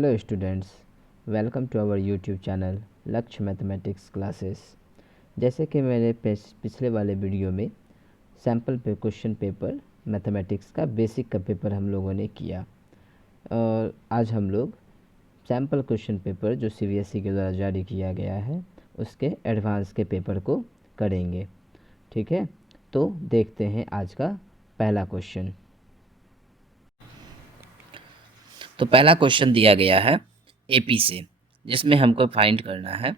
Hello students, welcome to our YouTube channel Lakshya mathematics classes. जैसे कि मैंने पिछले वाले वीडियो में सैम्पल पे क्वेश्चन पेपर मैथमेटिक्स का बेसिक का पेपर हम लोगों ने किया, और आज हम लोग सैम्पल क्वेश्चन पेपर जो सीबीएसई के द्वारा जारी किया गया है उसके एडवांस के पेपर को करेंगे। ठीक है, तो देखते हैं आज का पहला क्वेश्चन। तो पहला क्वेश्चन दिया गया है एपी से, जिसमें हमको फाइंड करना है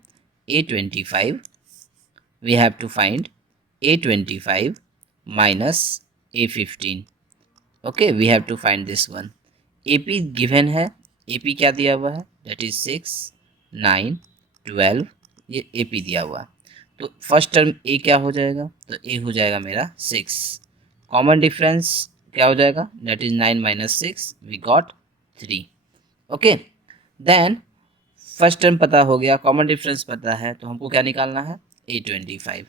A25। We have to find A25 minus A15। Okay, we have to find this one. AP given है, एपी क्या दिया हुआ है, दैट इज 6, 9, 12, ये एपी दिया हुआ है। तो फर्स्ट टर्म ए क्या हो जाएगा, तो ए हो जाएगा मेरा 6। कॉमन डिफरेंस क्या हो जाएगा, that is 9 minus 6, we got 3। Okay, then first term पता हो गया, कॉमन डिफरेंस पता है, तो हमको क्या निकालना है, A25।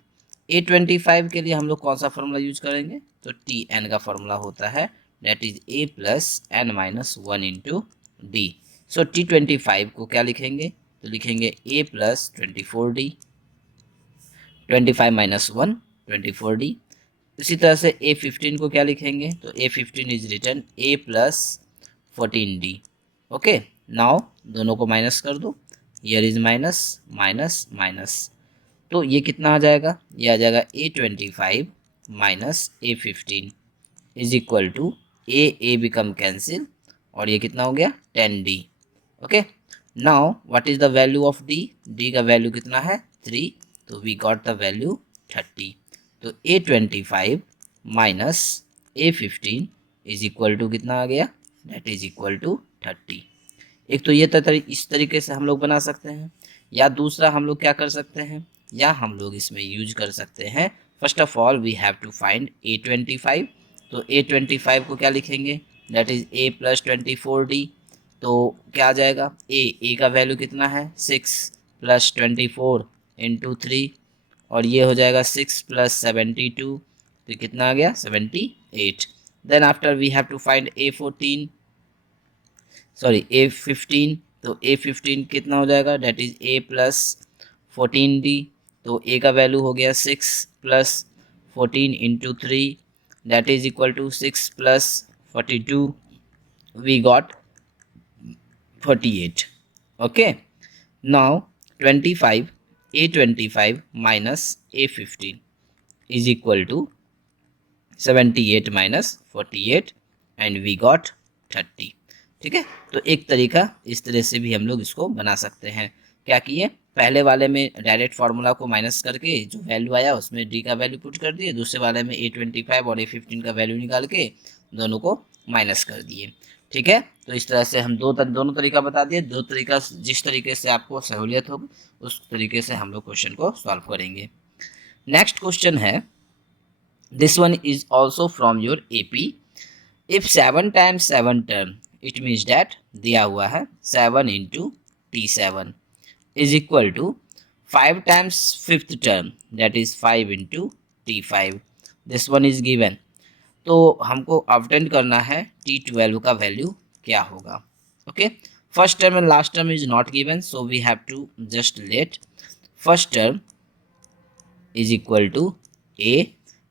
A25 के लिए हम लोग कौन सा फॉर्मूला यूज करेंगे, तो Tn का फॉर्मूला होता है, that is A plus N minus 1 into D. So T25 को क्या लिखेंगे, तो लिखेंगे A plus 24D, 25 minus 1 24D। इसी तरह से A15 को क्या लिखेंगे, तो A15 is written A plus 14D। Okay, now दोनों को माइनस कर दो, here is minus minus minus, तो ये कितना आ जाएगा, ये आ जाएगा A25 minus A15 is equal to A become cancel, और ये कितना हो गया 10D। Okay, now what is the value of D का वैल्यू कितना है 3, तो वी गॉट द वैल्यू 30। तो A25 minus A15 is equal to कितना आ गया, दैट इज इक्वल टू 30। एक तो ये इस तरीके से हम लोग बना सकते हैं, या दूसरा हम लोग क्या कर सकते हैं, या हम लोग इसमें यूज कर सकते हैं, first of all we have to find A25। तो A25 को क्या लिखेंगे, that is A plus 24D। तो क्या आ जाएगा, ए का वैल्यू कितना है 6 प्लस 24 इंटू 3, और ये हो जाएगा 6 प्लस 72, तो कितना आ गया 78। Then after we have to find A14, sorry A15। तो A15 कितना हो जाएगा, date is A plus 14D। तो A का वैल्यू हो गया 6 plus 14 into 3, that is equal to 6 plus 42, we got 48। Okay, now 25 A25 minus A15 is equal to 78 minus 48 and we got 30। ठीक है, तो एक तरीका इस तरह से भी हम लोग इसको बना सकते हैं। क्या किए, पहले वाले में डायरेक्ट फार्मूला को माइनस करके जो वैल्यू आया उसमें डी का वैल्यू पुट कर दिए, दूसरे वाले में A25 और A15 का वैल्यू निकाल के दोनों को माइनस कर दिए। ठीक है, तो इस तरह से हम दोनों तरीका बता दिए, दो तरीका जिस तरीके से आपको सहूलियत होगी उस तरीके से हम लोग क्वेश्चन को सॉल्व करेंगे। नेक्स्ट क्वेश्चन है, this one is also from your AP। if 7 times 7 term, it means that दिया हुआ है 7 into T7 is equal to 5 times 5th term, that is 5 into T5। this one is given। तो हमको obtain करना है T12 का value क्या होगा। Okay, first term and last term is not given, so we have to just let first term is equal to A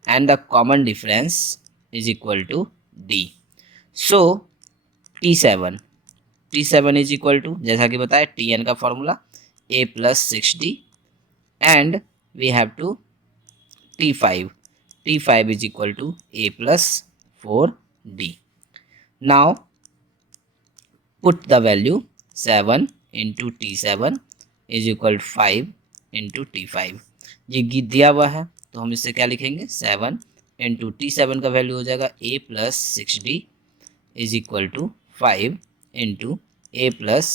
and the common difference is equal to D। so T7 is equal to, जैसा कि बताया Tn का formula A plus 6D and we have to T5 is equal to A plus 4D। now put the value 7 into T7 is equal to 5 into T5। ये दिया हुआ है तो हम इससे क्या लिखेंगे, 7 इंटू T7 का वैल्यू हो जाएगा A plus 6D is equal to 5 into A plus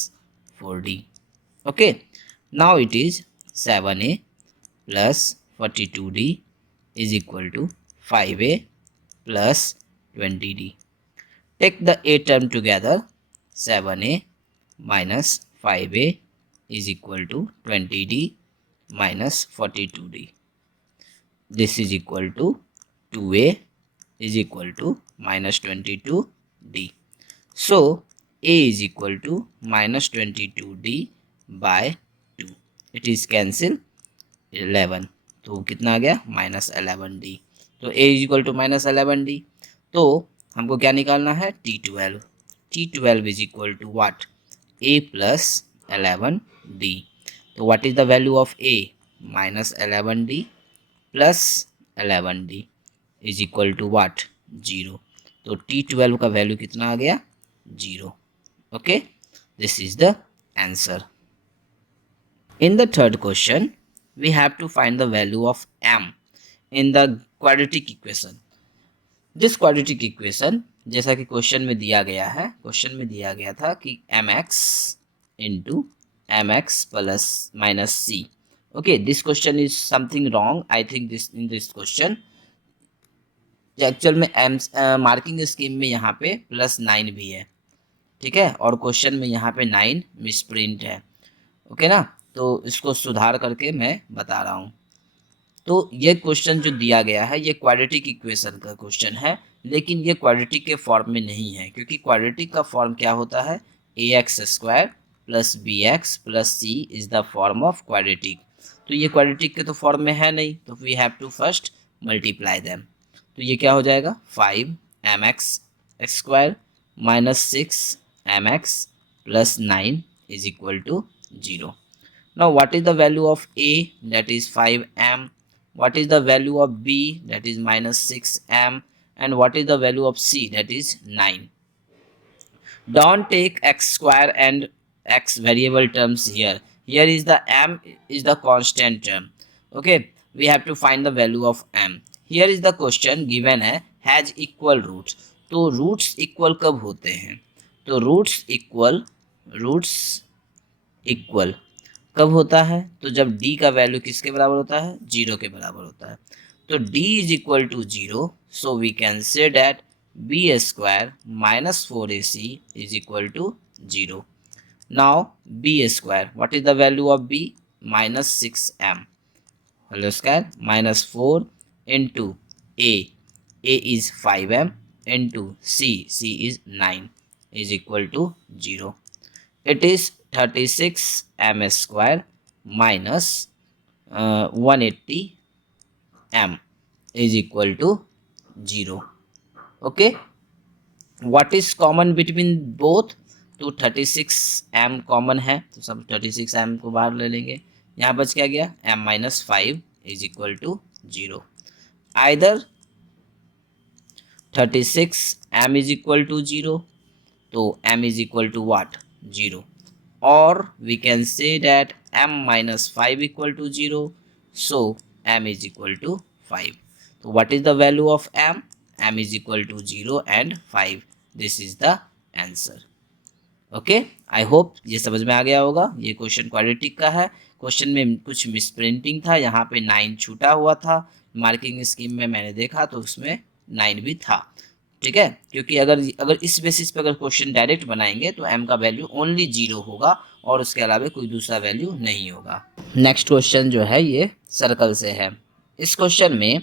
4D। Okay, now it is 7A plus 42D is equal to 5A plus 20D। Take the A term together, 7A minus 5A is equal to 20D minus 42D। this is equal to 2A is equal to minus 22D। so a is equal to minus 22d by 2. It is cancel 11, तो कितना आ गया minus 11d। तो a is equal to minus 11d, तो हमको क्या निकालना है T12। T12 is equal to what a plus 11d। तो what is the value of a minus 11d plus 11d is equal to what 0। तो T12 का value कितना आ गया 0। Okay, this is the answer. In the third question, we have to find the value of m in the quadratic equation. This quadratic equation, जैसा कि question में दिया गया है, क्वेश्चन में दिया गया था कि mx into mx plus minus c. Okay, this question is something wrong. I think this in this question, actual में m मार्किंग स्कीम में यहाँ पे +9 भी है, ठीक है, और क्वेश्चन में यहाँ पे 9 मिसप्रिंट है। ओके ना, तो इसको सुधार करके मैं बता रहा हूँ। तो ये क्वेश्चन जो दिया गया है ये क्वाड्रेटिक इक्वेशन का क्वेश्चन है, लेकिन ये क्वाड्रेटिक के फॉर्म में नहीं है, क्योंकि क्वाड्रेटिक का फॉर्म क्या होता है ax² plus bx plus c is the form of quadratic. तो ये क्वाड्रेटिक के तो फॉर्म में है नहीं, तो we have to first multiply them. तो ये क्या हो जाएगा 5mx² minus 6mx plus 9 is equal to 0। Now what is the value of a, that is 5m, what is the value of b, that is minus 6m, and what is the value of c, that is 9. Don't take x² and x variable terms here. Here is the m is the constant term. Okay, we have to find the value of m. Here is the question given है has equal roots. तो roots equal कब होते हैं? तो roots equal कब होता है? तो जब d का वैल्यू किसके बराबर होता है 0 के बराबर होता है। तो d is equal to 0, so we can say that b² minus 4ac is equal to 0। Now b², what is the value of b minus 6m whole square minus 4 into a is 5m into c is 9 is equal to 0। It is 36m² minus 180m is equal to 0. Okay, what is common between both? तो 36m common है, तो सब 36m को बाहर ले लेंगे, यहाँ बच क्या गया m minus 5 is equal to 0। Either 36m is equal to 0, तो m is equal to what 0, or we can say that m minus 5 equal to 0, so m is equal to 5. So what is the value of m? M is equal to 0 and 5. This is the answer. Okay, I hope ये समझ में आ गया होगा। ये question quadratic का है, question में कुछ मिसप्रिंटिंग था, यहाँ पे 9 छूटा हुआ था, मार्किंग स्कीम में मैंने देखा तो उसमें 9 भी था, ठीक है, क्योंकि अगर इस बेसिस पे अगर क्वेश्चन डायरेक्ट बनाएंगे तो m का वैल्यू ओनली 0 होगा और उसके अलावा कोई दूसरा वैल्यू नहीं होगा। नेक्स्ट क्वेश्चन जो है ये सर्कल से है। इस क्वेश्चन में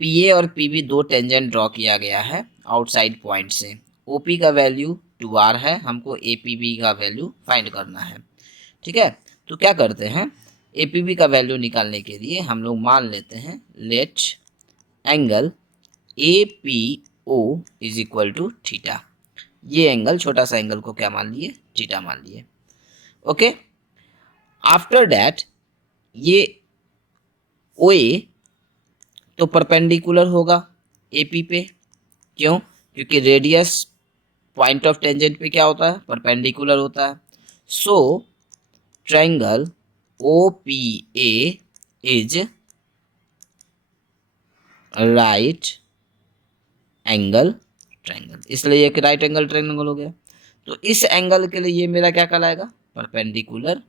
PA और PB दो टेंजेंट ड्रॉ किया गया है आउटसाइड पॉइंट से। OP का वैल्यू 2r है, हमको APB का वैल्यू फाइंड करना है, ठीक है। तो क्या करते हैं, APB का वैल्यू निकालने के लिए हम लोग मान लेते हैं let angle APO is equal to theta. ये एंगल, छोटा सा एंगल को क्या मान लिए थीटा मान लिए। ओके, आफ्टर दैट ये OA तो परपेंडिकुलर होगा AP पे, क्यों? क्योंकि रेडियस पॉइंट ऑफ टेंजेंट पे क्या होता है परपेंडिकुलर होता है। So triangle OPA is right angle triangle, इसलिए एक राइट एंगल ट्रायंगल हो गया। तो इस एंगल के लिए ये मेरा क्या कहलाएगा परपेंडिकुलर,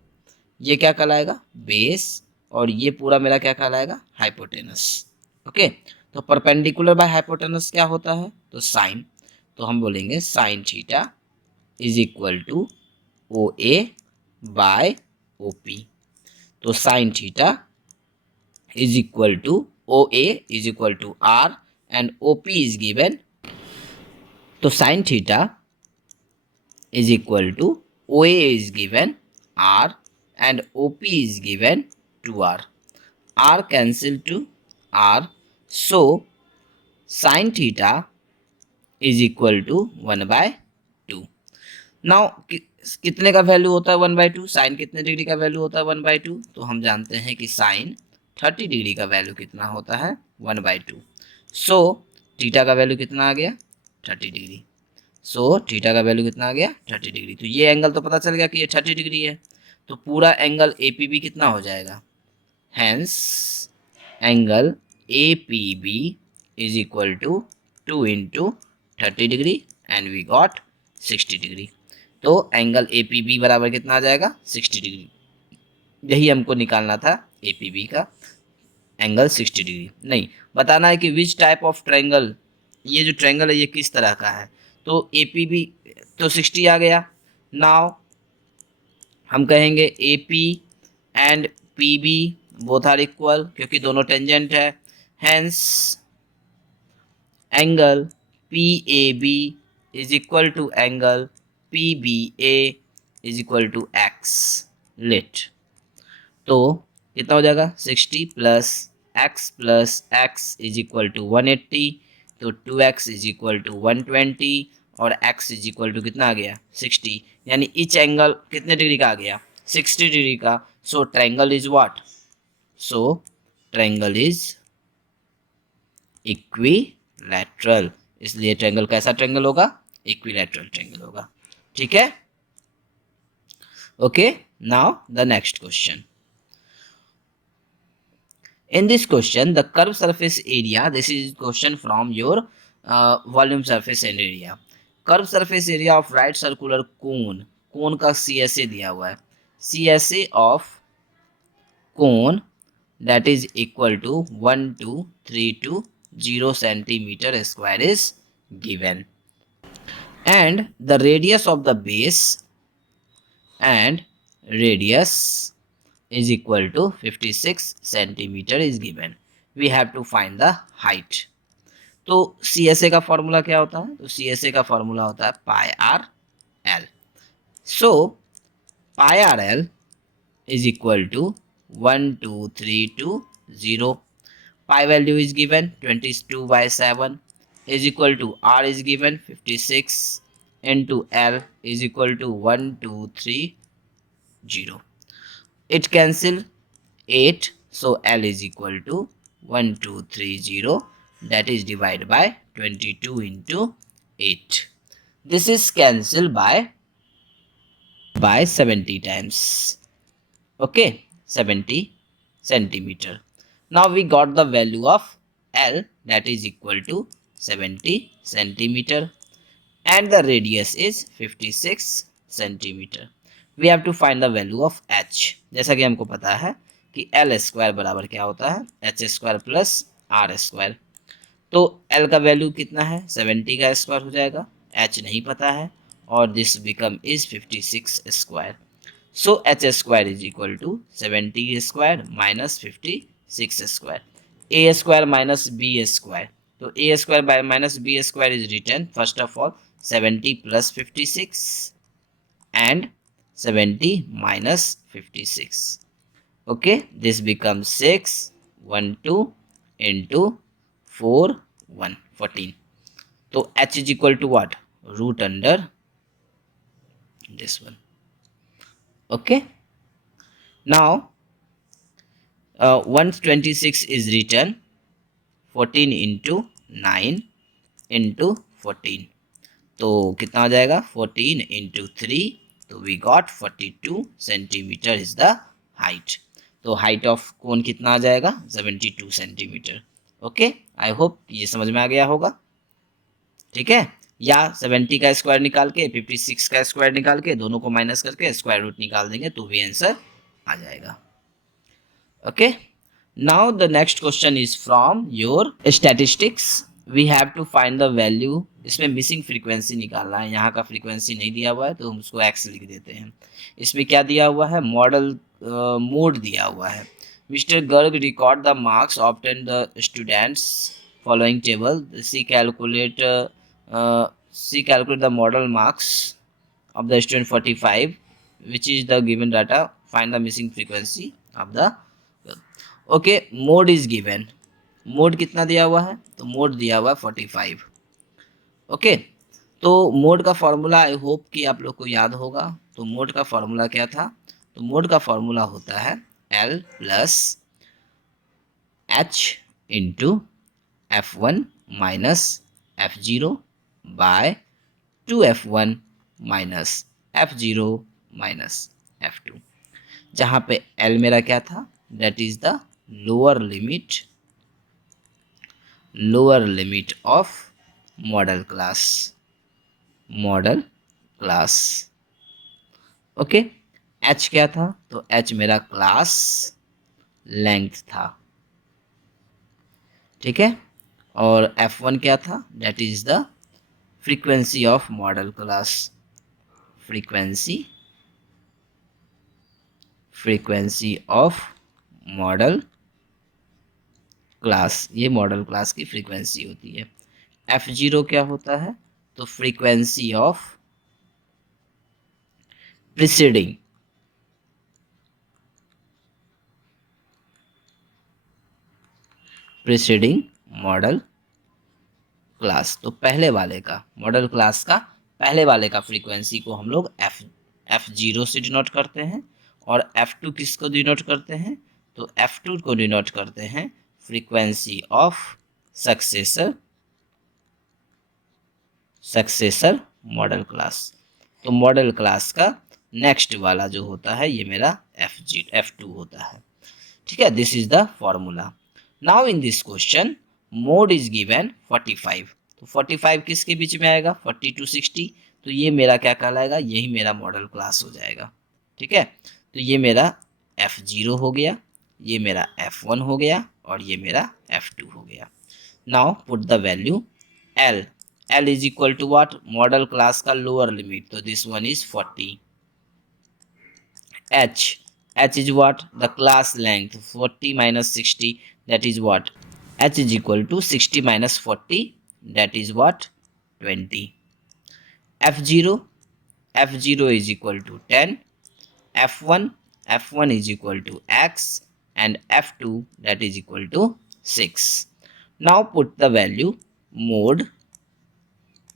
ये क्या कहलाएगा बेस, और ये पूरा मेरा क्या कहलाएगा हाइपोटेनस। ओके, तो परपेंडिकुलर बाय हाइपोटेनस क्या होता है तो साइन, तो हम बोलेंगे sine theta is equal to OA by OP। तो sine theta is equal to OA is equal to R and OP is given. तो sine theta is equal to OA is given R and OP is given 2R. R cancel to R, so sin theta is equal to 1/2. Now कितने का value होता है 1/2? Sign कितने degree का value होता है 1/2? तो हम जानते हैं कि साइन 30 डिग्री का वैल्यू कितना होता है 1/2. सो थीटा का वैल्यू कितना आ गया 30 डिग्री. सो थीटा का वैल्यू कितना आ गया 30 डिग्री. तो ये एंगल तो पता चल गया कि ये 30 डिग्री है. तो पूरा एंगल APB कितना हो जाएगा? Hence angle APB is equal to 2 into 30 degree and we got 60 degree. तो एंगल APB बराबर कितना आ जाएगा 60 डिग्री. यही हमको निकालना था APB का एंगल 60 डिग्री. नहीं, बताना है कि विच टाइप ऑफ ट्रायंगल, ये जो ट्रायंगल है ये किस तरह का है. तो APB तो 60 आ गया. नाउ हम कहेंगे AP and PB both are equal, क्योंकि दोनों टेंजेंट है. Hence angle PAB is equal to angle PBA is equal to x. Let तो कितना हो जाएगा 60 plus x is equal to 180. तो 2x इज इक्वल टू 120 और x इज इक्वल टू कितना आ गया 60. यानी ईच एंगल कितने डिग्री का आ गया 60 डिग्री का. So triangle is what? So triangle is equilateral. इसलिए ट्रायंगल कैसा ट्रायंगल होगा? इक्विलैटरल ट्रायंगल होगा. ठीक है. Okay, now the next question. In this question, the curved surface area, this is question from your volume surface and area. Curved surface area of right circular cone, cone का CSA दिया हुआ है. CSA of cone that is equal to 1232 centimeter square is given, and the radius of the base and radius is equal to 56 centimeter is given. We have to find the height. तो CSA का formula क्या होता है? तो CSA का formula होता है pi R L. So pi R L is equal to 12320. Pi value is given 22/7 is equal to R is given 56 into L is equal to 1230. It cancel 8, so L is equal to 1230, that is divided by 22 into 8. This is cancelled by 70 times. Okay, 70 centimeter. Now we got the value of L, that is equal to 70 centimeter, and the radius is 56 centimeter. We have to find the value of h. जैसा कि हमको पता है कि L square बराबर क्या होता है h square plus R square. तो L का वैल्यू कितना है 70 का स्क्वायर हो जाएगा, h नहीं पता है, और this become is 56 square. So h square is equal to 70 square minus 56 square. a square minus b square. तो a square minus b square is written first of all 70 plus 56 and 70 minus 56. Okay, this becomes 612 into 4 14. So h is equal to what? Root under this one. Okay, now 126 is written 14 into 9 into 14. तो कितना आ जाएगा 14 into 3. तो we got 42 centimetre is the height. तो height of cone कितना आ जाएगा 72 centimetre. Okay, I hope ये समझ में आ गया होगा. ठीक है, या 70 का स्क्वायर निकाल के 56 का स्क्वायर निकाल के दोनों को माइनस करके स्क्वायर रूट निकाल देंगे तो भी आंसर आ जाएगा. Okay, now the next question is from your statistics. We have to find the value. इसमें मिसिंग फ्रीक्वेंसी निकालना है. यहाँ का फ्रीक्वेंसी नहीं दिया हुआ है तो हम उसको एक्स लिख देते हैं. इसमें क्या दिया हुआ है मॉडल मोड दिया हुआ है. Mister Garg record the marks obtain the students following table. See calculate the model marks of the student 45, which is the given data. Find the missing frequency of the okay. Mode is given. Mode कितना दिया हुआ है? तो mode दिया हुआ है 45। Okay, तो mode का फॉर्मूला आई होप कि आप लोग को याद होगा। तो मोड का फॉर्मूला क्या था? तो मोड का फॉर्मूला होता है L plus H into F1 minus F0 by 2F1 minus F0 minus F2, जहाँ पे L मेरा क्या था? That is the lower limit of model class. Okay, H क्या था? तो H मेरा क्लास लेंथ था, ठीक है। और F1 क्या था? That is the frequency of model class. Frequency of model class, ये मॉडल क्लास की फ्रीक्वेंसी होती है। F0 क्या होता है? तो frequency of preceding model class. तो पहले वाले का मॉडल क्लास का पहले वाले का फ्रीक्वेंसी को हम लोग F0 से डिनोट करते हैं, और F2 किसको डिनोट करते हैं? तो F2 को डिनोट करते हैं frequency of successor model class. तो मॉडल क्लास का नेक्स्ट वाला जो होता है ये मेरा F2 होता है, ठीक है। This is the formula. Now in this question mode is given 45। तो 45 किसके बीच में आएगा? 40 to 60। तो ये मेरा क्या कहलाएगा? यही मेरा मॉडल क्लास हो जाएगा, ठीक है। तो ये मेरा F0 हो गया, ये मेरा F1 हो गया, और ये मेरा F2 हो गया। Now put the value L is equal to what? Model class का लोअर लिमिट, तो this one is 40। H is what? The class length, 40 minus 60, that is what? H is equal to 60 minus 40, that is what? 20. F0 is equal to 10. F1 is equal to X, and F2 that is equal to 6. Now put the value mode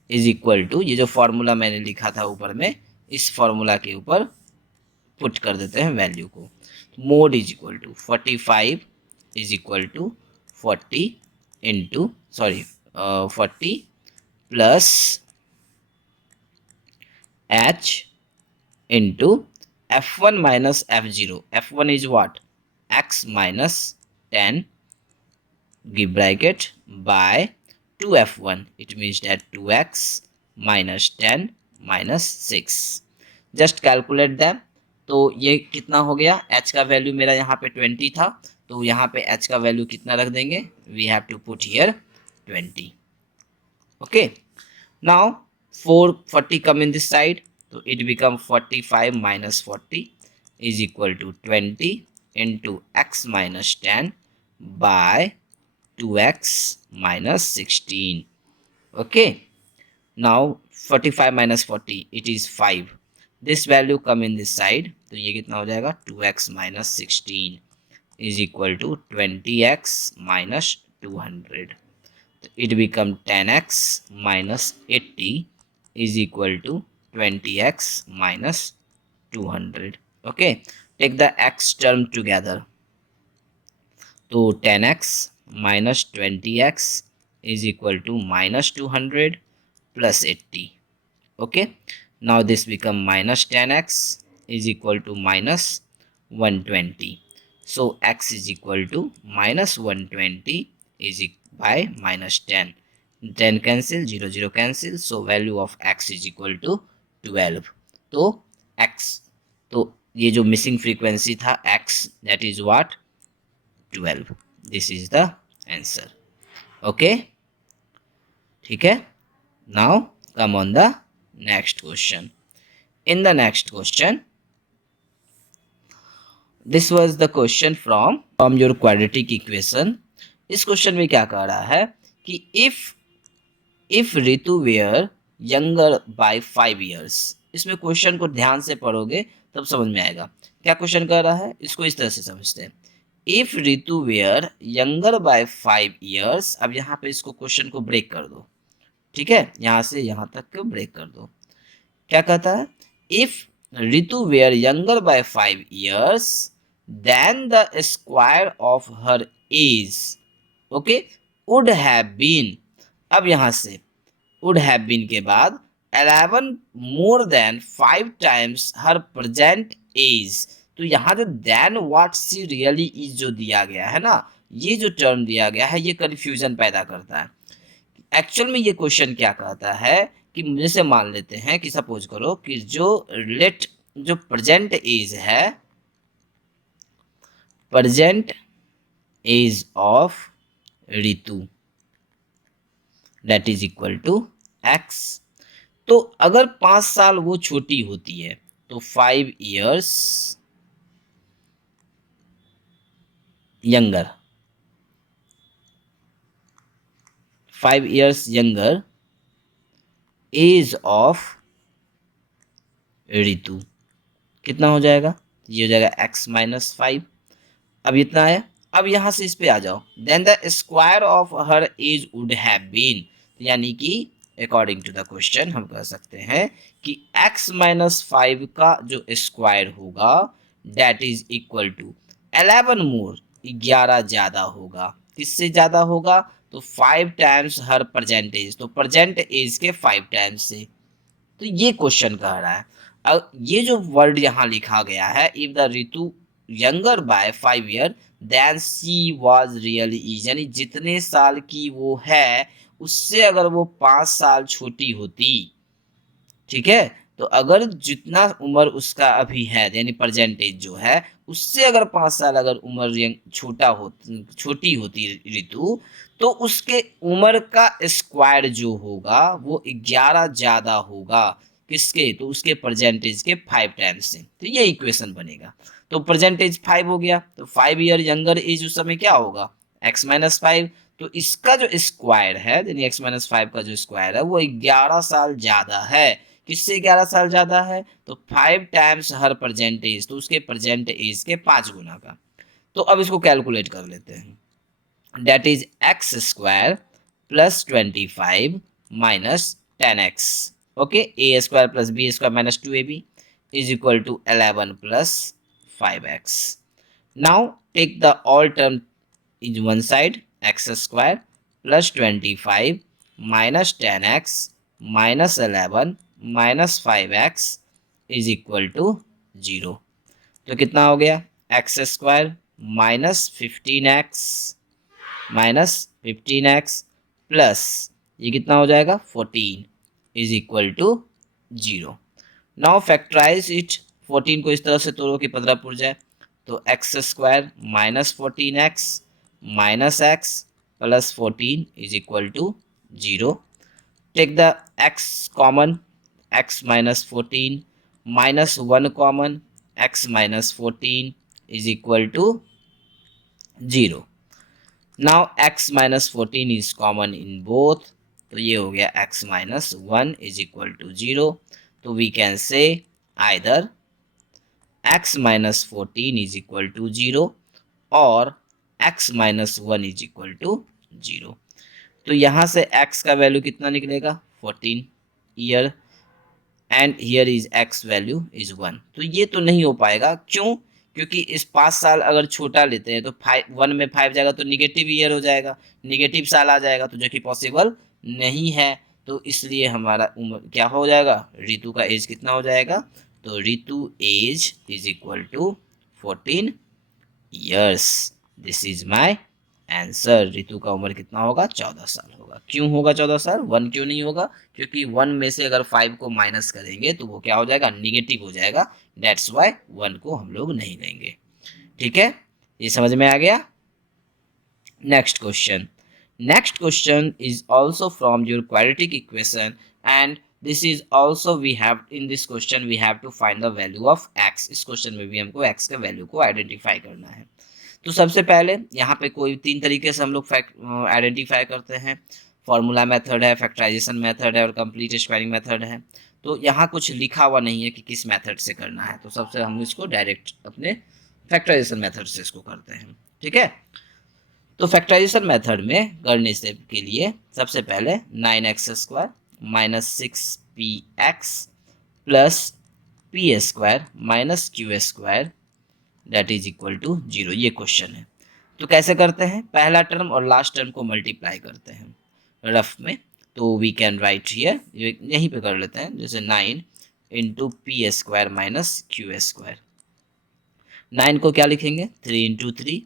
is equal to, ये जो formula मैंने लिखा था ऊपर में, इस formula के ऊपर पुट कर देते हैं वैल्यू को। Mode is equal to 45 is equal to 40 into 40 plus H into F1 minus F0। F1 is what? X minus 10 give bracket by 2F1, it means that 2X minus 10 minus 6। Just calculate them. तो ये कितना हो गया? H का value मेरा यहाँ पे 20 था, तो यहाँ पे H का वैल्यू कितना रख देंगे? We have to put here 20। Okay, now 40 come in this side, तो it become 45 minus 40 is equal to 20 into X minus 10 by 2X minus 16। Okay, now 45 minus 40 it is 5। This value come in this side, तो ये कितना हो जाएगा? 2X minus 16 is equal to 20X minus 200। तो it become 10X minus 80 is equal to 20X minus 200। Okay, take the X term together. तो 10X minus 20X is equal to minus 200 plus 80। ओके, now this become minus 10X is equal to minus 120. So X is equal to minus 120 is by minus 10. 10 cancel, 0 0 cancel, so value of X is equal to 12. तो X, तो ये जो missing frequency था X, that is what? 12. This is the answer. Okay, ठीक है। Now come on the next question. In the next question, this was the question from your quadratic equation. इस question में क्या कह रहा है कि if Ritu were younger by 5 years, इसमें क्वेश्चन को ध्यान से पढ़ोगे तब समझ में आएगा। क्या क्वेश्चन कर रहा है, इसको इस तरह से समझते हैं। If Ritu were younger by 5 years, अब यहाँ पे इसको क्वेश्चन को ब्रेक कर दो, ठीक है, यहाँ से यहाँ तक को ब्रेक कर दो। क्या कहता है, if Ritu were younger by 5 years then the square of her age, okay, would have been, अब यहाँ से would have been के बाद 11 more than 5 times her present age, तो यहाँ जो then what she really is जो दिया गया है ना, ये जो टर्म दिया गया है ये कंफ्यूजन पैदा करता है। एक्चुअल में ये क्वेश्चन क्या कहता है कि जैसे मान लेते हैं कि सपोज करो कि जो प्रेजेंट एज है, present age of Ritu that is equal to x, तो अगर 5 साल वो छोटी होती है तो 5 years younger, 5 years younger age of Ritu कितना हो जाएगा, ये हो जाएगा x माइनस 5। अब इतना है, अब यहां से इस पे आ जाओ, then the square of her age would have been, यानी कि अकॉर्डिंग टू द क्वेश्चन हम कह सकते हैं कि x माइनस 5 का जो स्क्वायर होगा दैट इज इक्वल टू 11 मोर, 11 ज्यादा होगा, किससे ज्यादा होगा, तो 5 टाइम्स हर प्रेजेंट एज, तो प्रेजेंट एज के 5 टाइम्स से। तो ये क्वेश्चन कह रहा है, अब ये जो वर्ड यहाँ लिखा गया है, if the Ritu younger by 5 year then she was really age, यानी जितने साल की वो है उससे अगर वो 5 साल छोटी होती, ठीक है, तो अगर जितना उम्र उसका अभी है यानी परसेंटेज जो है उससे अगर 5 साल अगर उम्र छोटी होती ऋतु, तो उसके उम्र का स्क्वायर जो होगा वो 11 ज्यादा होगा, किसके, तो उसके परसेंटेज के 5 टाइम्स से। तो ये इक्वेशन बनेगा, तो परसेंटेज 5 हो गया, तो 5 year यंगर एज उस समय क्या होगा, x माइनस 5, तो इसका जो स्क्वायर है यानी x माइनस 5 का जो स्क्वायर है वो 11 साल ज्यादा है, किससे 11 साल ज्यादा है, तो 5 टाइम्स हर प्रेजेंट एज, तो उसके प्रेजेंट एज के 5 गुना का। तो अब इसको कैलकुलेट कर लेते हैं, that is x square plus 25 minus 10x, okay, a square plus b square minus 2ab is equal to 11 plus 5x। Now take the all term in one side, x square plus 25 minus 10x minus 11 minus 5x is equal to 0। तो कितना हो गया, x square minus 15x minus 15x plus ये कितना हो जाएगा 14 is equal to 0। Now factorise it, 14 को इस तरह से तोड़ो कि 15 पुर जाए, तो x square minus 14x minus x plus 14 is equal to 0। Take the x common, x minus 14 minus 1 common, x minus 14 is equal to 0। Now x minus 14 is common in both, तो ये हो गया x minus 1 is equal to 0। तो we can say either x minus 14 is equal to 0 और x minus 1 is equal to 0। तो यहाँ से x का वैल्यू कितना निकलेगा 14 year and here is x value is 1। तो ये तो नहीं हो पाएगा, क्यों, क्योंकि इस 5 साल अगर छोटा लेते हैं तो 1 में 5 जाएगा तो निगेटिव ईयर हो जाएगा, निगेटिव साल आ जाएगा, तो जो कि पॉसिबल नहीं है। तो इसलिए हमारा उम्र क्या हो जाएगा, ऋतु का एज कितना हो जाएगा, तो Ritu age is equal to 14 years. This is my answer. Ritu का उम्र कितना होगा, 14 साल होगा। क्यों होगा 14 साल, 1 क्यों नहीं होगा, क्योंकि 1 में से अगर 5 को माइनस करेंगे तो वो क्या हो जाएगा, निगेटिव हो जाएगा, दैट्स वाई 1 को हम लोग नहीं लेंगे। ठीक है, ये समझ में आ गया। Next question, next question is also from your quadratic equation and this is also we have in this question we have to find the value of x. इस क्वेश्चन में भी हमको एक्स के वैल्यू को आइडेंटिफाई करना है। तो सबसे पहले यहाँ पे कोई 3 तरीके से हम लोग आइडेंटिफाई करते हैं, फॉर्मूला मेथड है, फैक्टराइजेशन मेथड है और कंप्लीट स्क्वायरिंग मेथड है। तो यहाँ कुछ लिखा हुआ नहीं है कि किस मेथड से करना है, तो सबसे हम इसको डायरेक्ट अपने फैक्टराइजेशन मेथड से इसको करते हैं। ठीक है, तो फैक्टराइजेशन मेथड में करने से के लिए सबसे पहले 9x² minus 6px plus p² minus q² that is equal to 0, ये क्वेश्चन है। तो कैसे करते हैं, पहला टर्म और लास्ट टर्म को मल्टीप्लाई करते हैं रफ में। तो वी कैन राइट हियर, यहीं पे कर लेते हैं, जैसे 9 इंटू p² माइनस q²। 9 को क्या लिखेंगे, 3 into 3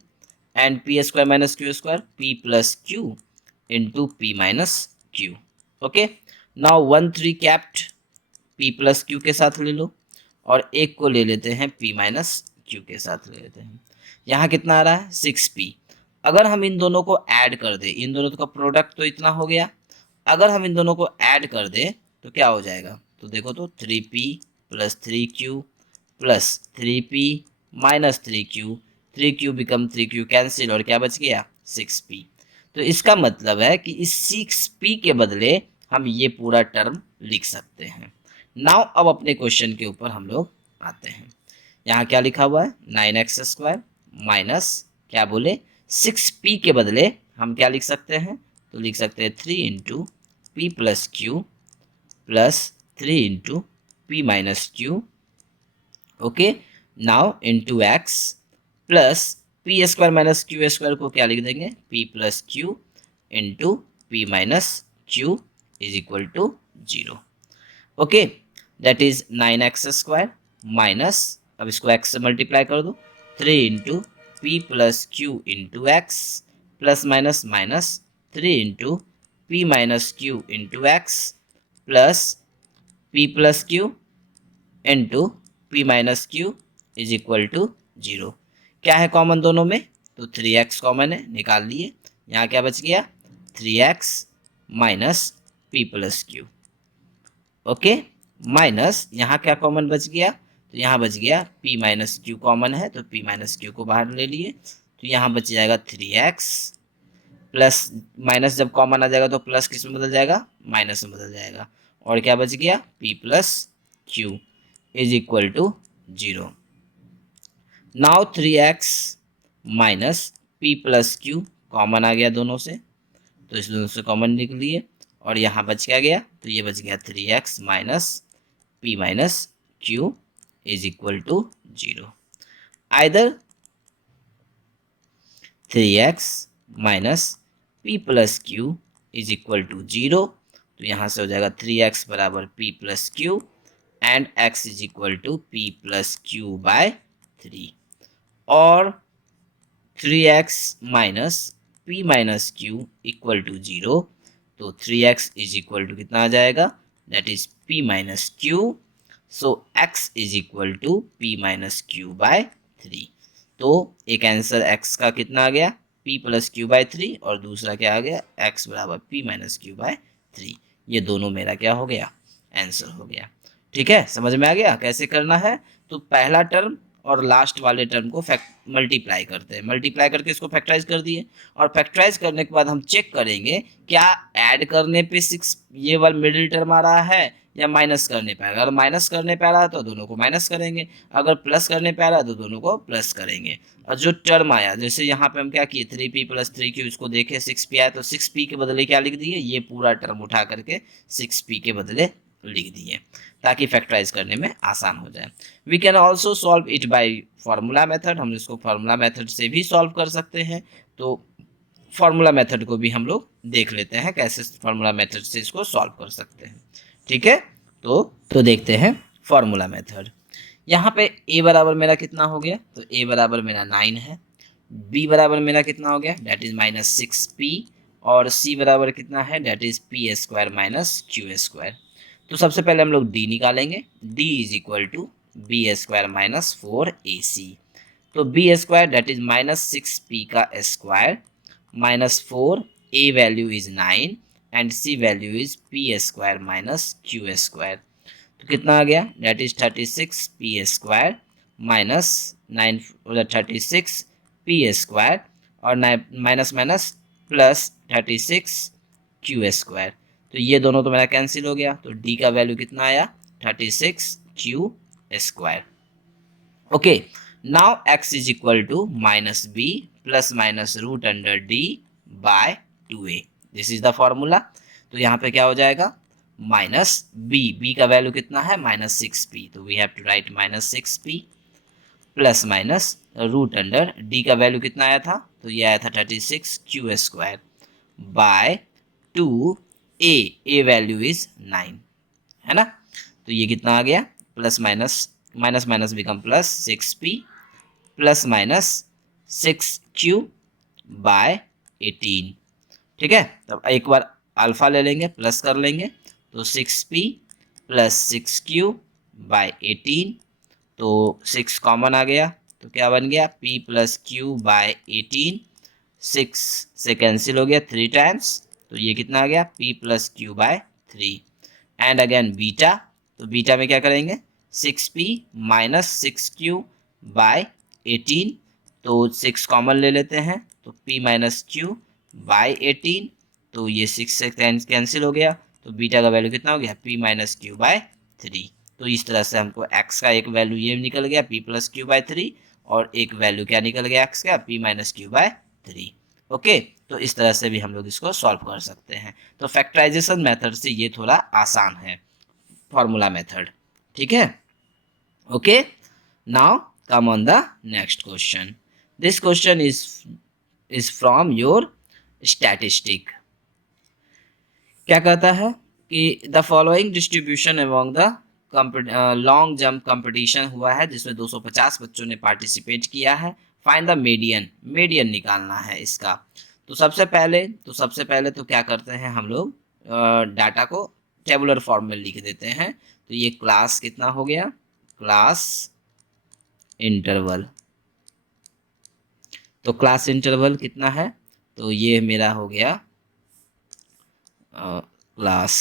and p² minus q², p plus q into p minus q। Okay, now 1 3 kept p plus q के साथ ले लो, और एक को ले लेते हैं p माइनस q के साथ ले लेते हैं। यहाँ कितना आ रहा है, 6p। अगर हम इन दोनों को ऐड कर दें, इन दोनों का प्रोडक्ट तो इतना हो गया, अगर हम इन दोनों को ऐड कर दें तो क्या हो जाएगा, तो देखो तो 3p plus 3q plus 3p minus 3q, 3q become 3q cancel, और क्या बच गया, 6p। तो इसका मतलब है कि इस 6p के बदले हम ये पूरा टर्म लिख सकते हैं। नाउ अब अपने क्वेश्चन के ऊपर हम लोग आते हैं। यहाँ क्या लिखा हुआ है, 9x² माइनस क्या बोले, 6p के बदले हम क्या लिख सकते हैं, तो लिख सकते हैं 3 into p plus q plus 3 into p minus q. Okay, now into x plus p² minus q² को क्या लिख देंगे, p plus q into p minus q is equal to 0। Okay, that is 9x² minus, अब इसको x से multiply कर दो, 3 into p plus q into x plus minus minus 3 into p minus q into x plus p plus q into p minus q is equal to 0। क्या है common दोनों में, तो 3x कॉमन है, निकाल लिए। यहाँ क्या बच गया, 3x minus p plus Q. Okay, minus यहाँ क्या कॉमन बच गया, तो यहाँ बच गया p माइनस क्यू कॉमन है, तो p माइनस क्यू को बाहर ले लिए, तो यहाँ बच जाएगा 3x प्लस माइनस, जब कॉमन आ जाएगा तो प्लस किस में बदल जाएगा, माइनस में बदल जाएगा, और क्या बच गया, p plus q is equal to 0। Now 3x minus p plus q common आ गया दोनों से, तो इस दोनों से कॉमन निकल लिए, और यहाँ बच क्या गया, तो ये बच गया 3x minus p minus q is equal to 0। Either 3x minus p plus q is equal to 0, तो यहाँ से हो जाएगा 3x बराबर p plus q and x is equal to p plus q by 3, और 3x minus p minus q equal to 0, तो 3x is equal to कितना आ जाएगा, that is p minus q, so x is equal to p minus q by 3। तो एक answer x का कितना आ गया, p प्लस क्यू बाय 3, और दूसरा क्या आ गया, x बराबर p माइनस क्यू बाय 3। ये दोनों मेरा क्या हो गया, आंसर हो गया। ठीक है, समझ में आ गया कैसे करना है। तो पहला टर्म और लास्ट वाले टर्म को मल्टीप्लाई करते हैं, मल्टीप्लाई करके इसको फैक्टराइज कर दिए, और फैक्टराइज करने के बाद हम चेक करेंगे क्या ऐड करने पे 6 ये वाला मिडिल टर्म आ रहा है या माइनस करने पे आ रहा है। अगर माइनस करने पे आ रहा है तो दोनों को माइनस करेंगे, अगर प्लस करने पे आ रहा है तो दोनों को प्लस करेंगे। और जो टर्म आया, जैसे यहाँ पे हम क्या किए, 3p प्लस 3q, इसको देखे 6p आया, तो 6p के बदले क्या लिख दिए, ये पूरा टर्म उठा करके 6p के बदले लिख दिए, ताकि फैक्टराइज करने में आसान हो जाए। We can also solve it by formula method, हम इसको फार्मूला मेथड से भी सॉल्व कर सकते हैं। तो फार्मूला मेथड को भी हम लोग देख लेते हैं, कैसे फार्मूला मेथड से इसको सॉल्व कर सकते हैं। ठीक है, तो देखते हैं फार्मूला मेथड। यहाँ पे a बराबर मेरा कितना हो गया, तो a बराबर मेरा 9 है, b बराबर मेरा कितना हो गया, डेट इज माइनस 6p, और c बराबर कितना है, date is p² minus q²। तो सबसे पहले हम लोग d निकालेंगे, d is equal to b² minus 4ac। तो b² that is minus 6p का square minus 4, a value is 9 and c value is p² minus q²। तो कितना आ गया, that is 36p² minus 9 36p², और माइनस माइनस प्लस 36q²। तो ये दोनों तो मेरा कैंसिल हो गया, तो d का वैल्यू कितना आया, 36q². Okay, now x is equal to minus b plus minus root under d by 2a. This is the formula. तो यहाँ पे क्या हो जाएगा, माइनस बी का वैल्यू कितना है, -6p, तो we have to write -6p plus minus root under D का वैल्यू कितना आया था, तो ये आया था 36q² bye 2a value is 9, है ना. तो ये कितना आ गया, plus minus minus minus become plus 6p plus minus 6q by 18. ठीक है, तब एक बार अल्फा ले लेंगे, प्लस कर लेंगे, तो 6p प्लस 6q बाय 18, तो 6 कॉमन आ गया, तो क्या बन गया, p प्लस q बाय 18, 6 से कैंसिल हो गया 3 टाइम्स, तो ये कितना आ गया, p plus q by 3. And again beta, तो बीटा में क्या करेंगे, 6p माइनस 6q बाय 18, तो 6 कॉमन ले लेते हैं, तो p माइनस q बाय 18, तो ये 6 से कैंसिल हो गया, तो बीटा का वैल्यू कितना हो गया, p माइनस q बाय 3. तो इस तरह से हमको x का एक वैल्यू ये निकल गया p प्लस q बाय 3, और एक वैल्यू क्या निकल गया x का, p minus q by 3. Okay, तो इस तरह से भी हम लोग इसको सॉल्व कर सकते हैं. तो फैक्टराइजेशन मेथड से ये थोड़ा आसान है, फॉर्मूला मेथड. ठीक है, okay. Now come on the next question. This question is from your statistic. क्या कहता है कि the following distribution among the long jump competition हुआ है, जिसमें 250 बच्चों ने पार्टिसिपेट किया है. फाइंड द मीडियन, मीडियन निकालना है इसका. तो सबसे पहले तो क्या करते हैं हम लोग, डाटा को टेबुलर फॉर्म में लिख देते हैं. तो ये क्लास कितना हो गया, क्लास इंटरवल. तो क्लास इंटरवल कितना है, तो ये मेरा हो गया क्लास.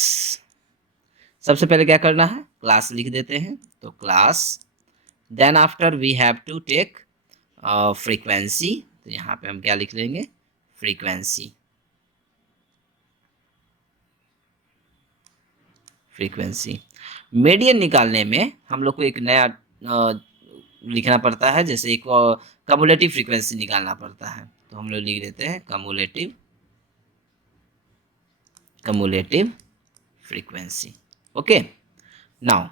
सबसे पहले क्या करना है, क्लास लिख देते हैं, तो class. Then after we have to take frequency. तो यहाँ पे हम क्या लिख लेंगे, फ्रीक्वेंसी. मीडियन निकालने में हम लोग को एक नया लिखना पड़ता है, जैसे एक कम्युलेटिव फ्रीक्वेंसी निकालना पड़ता है. तो हम लोग लिख देते हैं cumulative frequency. Okay, now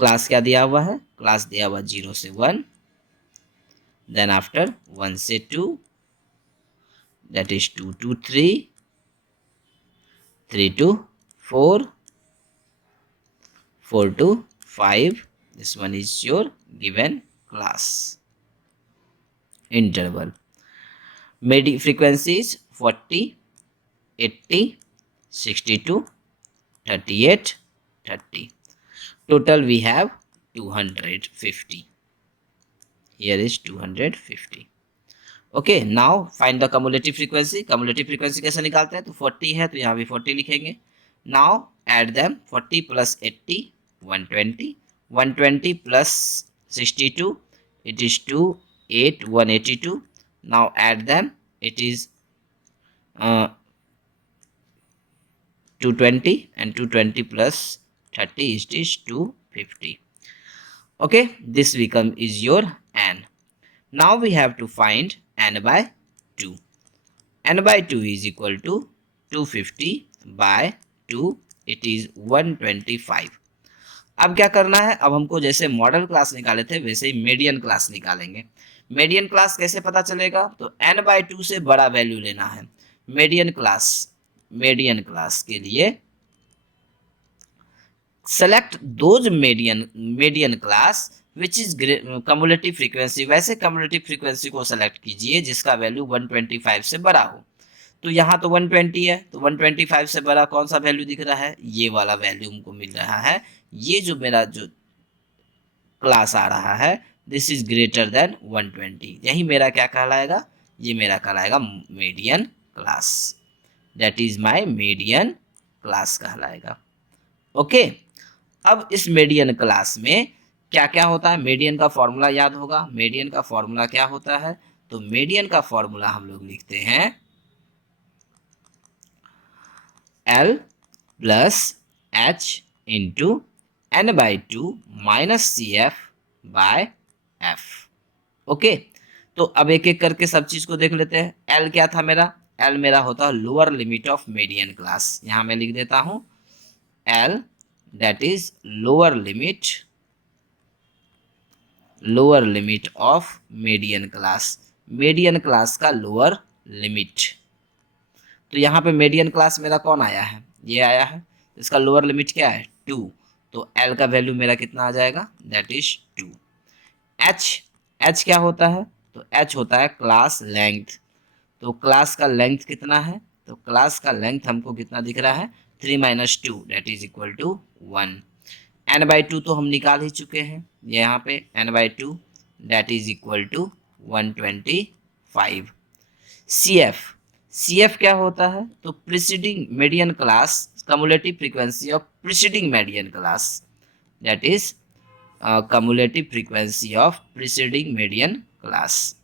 class क्या दिया हुआ है, क्लास दिया हुआ 0 से 1, देन आफ्टर 1 से 2, that is 2 to 3, 3 to 4, 4 to 5. This one is your given class interval. Frequency is 40, 80, 62, 38, 30. Total we have 250. Here is 250. Okay, now find the cumulative frequency. Cumulative frequency कैसे निकालते हैं, तो 40 है तो यहाँ भी 40 लिखेंगे. Now add them, 40 plus 80 120, 120 plus 62 it is 28 182. Now add them, it is 220 and 220 plus 30 is 250. Okay, this become is your n. Now we have to find n by 2. n by 2 is equal to 250 by 2, it is 125. अब क्या करना है, अब हमको जैसे model class निकाले थे वैसे ही मीडियन क्लास निकालेंगे. मीडियन क्लास कैसे पता चलेगा, तो n by 2 से बड़ा वैल्यू लेना है. मीडियन क्लास के लिए select those median class which is cumulative frequency. वैसे कम्युलेटिव फ्रीक्वेंसी को सेलेक्ट कीजिए जिसका वैल्यू 125 से बड़ा हो. तो यहाँ तो 120 है, तो 125 से बड़ा कौन सा वैल्यू दिख रहा है, ये वाला वैल्यू हमको मिल रहा है. ये जो मेरा जो क्लास आ रहा है, दिस इज ग्रेटर देन 120. यही मेरा क्या कहलाएगा, ये मेरा कहलाएगा median class. That is my median class कहलाएगा. ओके, अब इस मीडियन क्लास में क्या क्या होता है, मीडियन का फॉर्मूला याद होगा. मीडियन का फॉर्मूला क्या होता है, तो मीडियन का फॉर्मूला हम लोग लिखते हैं L plus H into n/2 minus CF/F। Okay, तो अब एक एक करके सब चीज को देख लेते हैं। L क्या था मेरा? L मेरा होता है lower limit of median class. यहां मैं लिख देता हूं L, that is lower limit of median class, median class का लोअर लिमिट। तो यहाँ पे मीडियन क्लास मेरा कौन आया है? ये आया है। इसका लोअर लिमिट क्या है? 2। तो L का वैल्यू मेरा कितना आ जाएगा? That is 2। H क्या होता है? तो H होता है क्लास लेंथ। तो क्लास का लेंथ कितना है? तो क्लास का लेंथ हमको कितना दिख रहा है? 3 minus 2 that is equal to 1। n/2 तो हम निकाल ही चुके हैं, यहाँ पे n/2 that is equal to 125। CF क्या होता है? तो preceding median class cumulative frequency of preceding median class, that is cumulative frequency of preceding median class,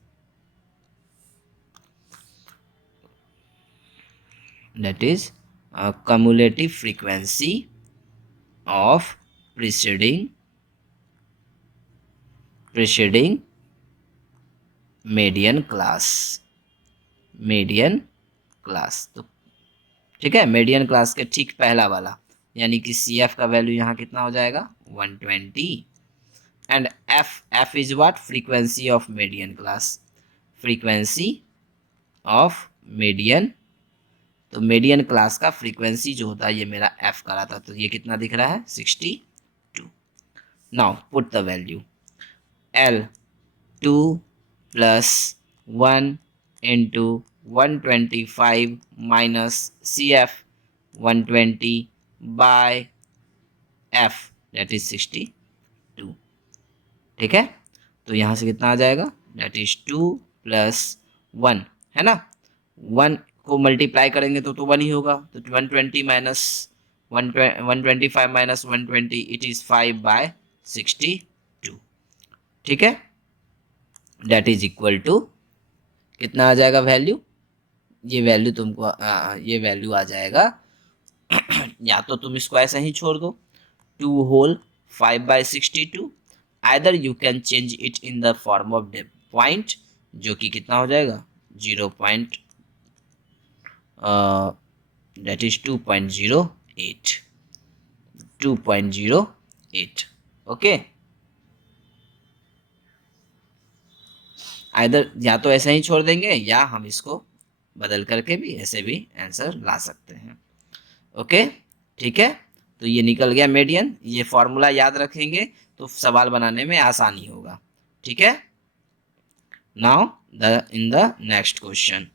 that is cumulative frequency of preceding median class। तो ठीक है, median class के ठीक पहला वाला, यानी कि CF का वैल्यू यहाँ कितना हो जाएगा? 120। And F is what? Frequency of median class, frequency of median. तो मीडियन क्लास का फ्रीक्वेंसी जो होता है ये मेरा F का रहा था, तो ये कितना दिख रहा है? 62। Now put the value L 2 plus 1 into 125 minus CF 120 by F that is 62। ठीक है, तो यहाँ से कितना आ जाएगा? दैट इज 2 प्लस 1, है ना? 1 को मल्टीप्लाई करेंगे तो 1 ही होगा। तो 120 माइनस 125 माइनस 120 इट इज 5/62। ठीक है, दैट इज इक्वल टू कितना आ जाएगा वैल्यू? ये वैल्यू तुमको ये वैल्यू आ जाएगा या तो तुम इसको ऐसे ही छोड़ दो 2 whole 5/62, either you can change it in the form of point, जो कि कितना हो जाएगा? 0. That is 2.08। ओके, आइदर या तो ऐसे ही छोड़ देंगे या हम इसको बदल करके भी ऐसे भी आंसर ला सकते हैं। ओके, ठीक है, तो ये निकल गया मीडियन। ये फॉर्मूला याद रखेंगे तो सवाल बनाने में आसानी होगा। ठीक है, now in the next question,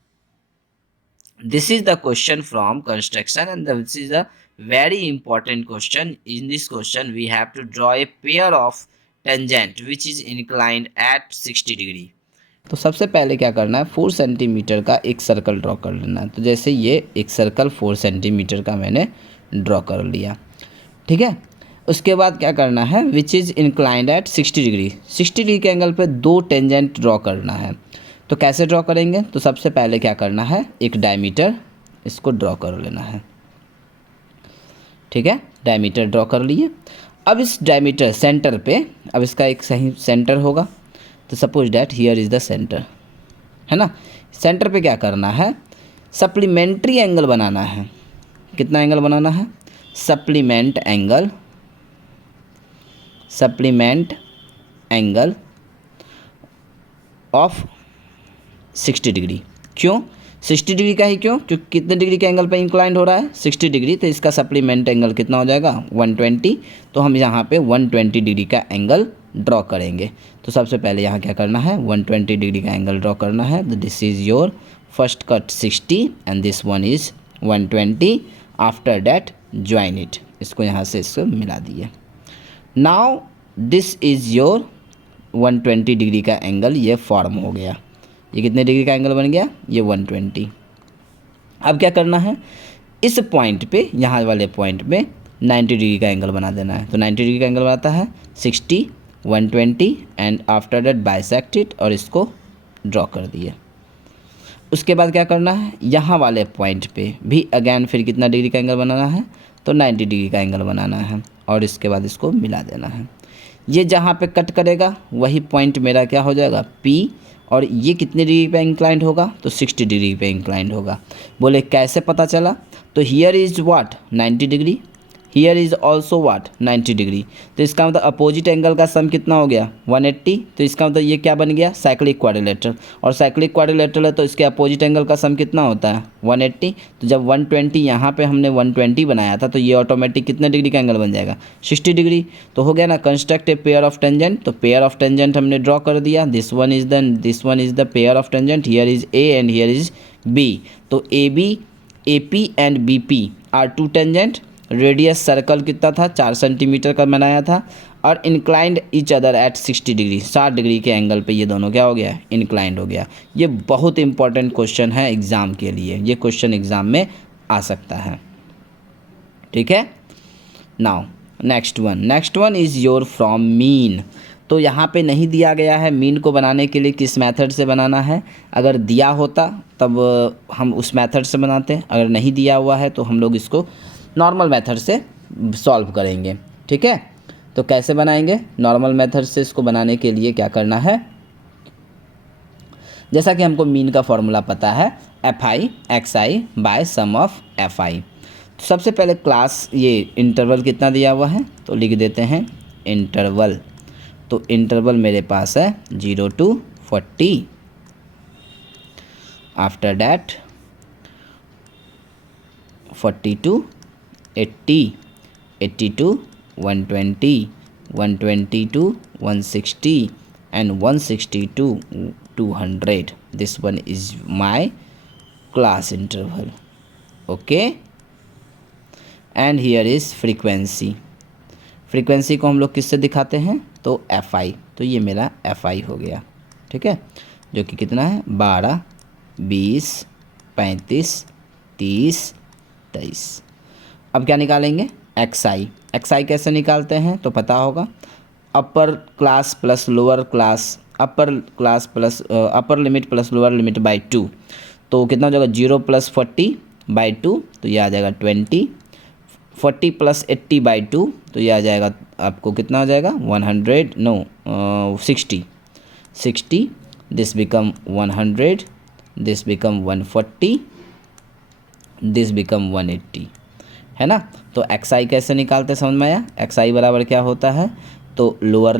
this is the question from construction and this is a very important question. In this question we have to draw a pair of tangent which is inclined at 60 degree। तो सबसे पहले क्या करना है? 4 centimetre का एक circle draw कर लेना है। तो जैसे ये एक सर्कल 4 सेंटीमीटर का मैंने ड्रॉ कर लिया। ठीक है, उसके बाद क्या करना है? Which is inclined at 60 degree, 60 degree के एंगल पे 2 टेंजेंट ड्रॉ करना है। तो कैसे ड्रॉ करेंगे? तो सबसे पहले क्या करना है? एक डायमीटर इसको ड्रॉ कर लेना है। ठीक है, डायमीटर ड्रॉ कर लिए। अब इस डायमीटर सेंटर पे, अब इसका एक सही सेंटर होगा। तो suppose that here is the centre, है ना? सेंटर पे क्या करना है? सप्लीमेंट्री एंगल बनाना है। कितना एंगल बनाना है? Supplement angle of 60 degree. क्यों 60 डिग्री का ही? क्यों? क्योंकि कितने डिग्री के एंगल पे इंक्लाइंड हो रहा है? 60 डिग्री। तो इसका सप्लीमेंट एंगल कितना हो जाएगा? 120। तो हम यहाँ पे 120 डिग्री का एंगल ड्रॉ करेंगे। तो सबसे पहले यहाँ क्या करना है? 120 डिग्री का एंगल ड्रॉ करना है। तो this is your first cut 60 and this one is 120। After that join it, इसको यहाँ से इसको मिला दिए। Now this is your 120 degree का एंगल ये फॉर्म हो गया। ये कितने डिग्री का एंगल बन गया? ये 120। अब क्या करना है? इस पॉइंट पे, यहाँ वाले पॉइंट पे 90 डिग्री का एंगल बना देना है। तो 90 डिग्री का एंगल बनाता है 60, 120 and after that bisect it और इसको ड्रॉ कर दिए। उसके बाद क्या करना है? यहाँ वाले पॉइंट पे भी अगेन फिर कितना डिग्री का एंगल बनाना है? तो 90 डिग्री का एंगल बनाना है। और इसके बाद इसको मिला देना है। ये जहाँ पे कट करेगा वही पॉइंट मेरा क्या हो जाएगा P, और ये कितने डिग्री पे इंक्लाइंड होगा तो 60 डिग्री पे इंक्लाइंड होगा। बोले कैसे पता चला, तो here is what 90 degree, here is also what 90 degree, तो इसका मतलब अपोजिट एंगल का सम कितना हो गया 180। तो इसका मतलब ये क्या बन गया साइक्लिक क्वाड्रिलेटरल, और साइक्लिक क्वाड्रिलेटरल है तो इसके अपोजिट एंगल का सम कितना होता है 180। तो जब 120 यहाँ पे हमने 120 बनाया था तो ये ऑटोमेटिक कितने डिग्री का एंगल बन जाएगा 60 डिग्री। तो हो गया ना construct a pair of tangent, तो पेयर ऑफ टेंजेंट हमने ड्रॉ कर दिया, this one is the pair of tangent, here is A and here is B. तो A P and B P are two tangent, radius circle कितना था 4 centimetre का बनाया था, और inclined each other at 60 degree, 60 degree के angle पे ये दोनों क्या हो गया इंक्लाइंड हो गया। ये बहुत इंपॉर्टेंट क्वेश्चन है एग्ज़ाम के लिए, ये क्वेश्चन एग्ज़ाम में आ सकता है। ठीक है, now next one is your from mean. तो यहाँ पे नहीं दिया गया है मीन को बनाने के लिए किस मेथड से बनाना है, अगर दिया होता तब हम उस मेथड से बनाते, अगर नहीं दिया हुआ है तो हम लोग इसको नॉर्मल मेथड से सॉल्व करेंगे। ठीक है, तो कैसे बनाएंगे नॉर्मल मेथड से, इसको बनाने के लिए क्या करना है, जैसा कि हमको मीन का फॉर्मूला पता है FI XI by sum of FI। तो सबसे पहले क्लास ये इंटरवल कितना दिया हुआ है तो लिख देते हैं इंटरवल। तो इंटरवल मेरे पास है 0 to 40, after that 40 to 80, 80 to 120, 120 to 160 and 160 to 200. This one is my class interval. Okay, and here is frequency. Frequency को हम लोग किससे दिखाते हैं तो FI, तो ये मेरा FI हो गया। ठीक है, जो कि कितना है 12, 20, 35, 30, 23। अब क्या निकालेंगे XI। XI कैसे निकालते हैं तो पता होगा, upper class plus lower class, upper limit plus lower limit by 2, तो कितना हो जाएगा 0 + 40 बाई 2, तो ये आ जाएगा 20, 40 + 80 बाई 2, तो ये आ जाएगा आपको कितना हो जाएगा 60, this become 100, this become 140, this become 180, है ना। तो XI कैसे निकालते समझ में आया, XI बराबर क्या होता है तो lower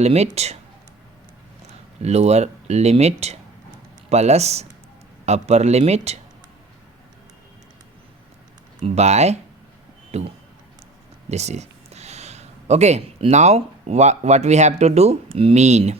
limit plus upper limit by 2, this is okay. Now what we have to do, mean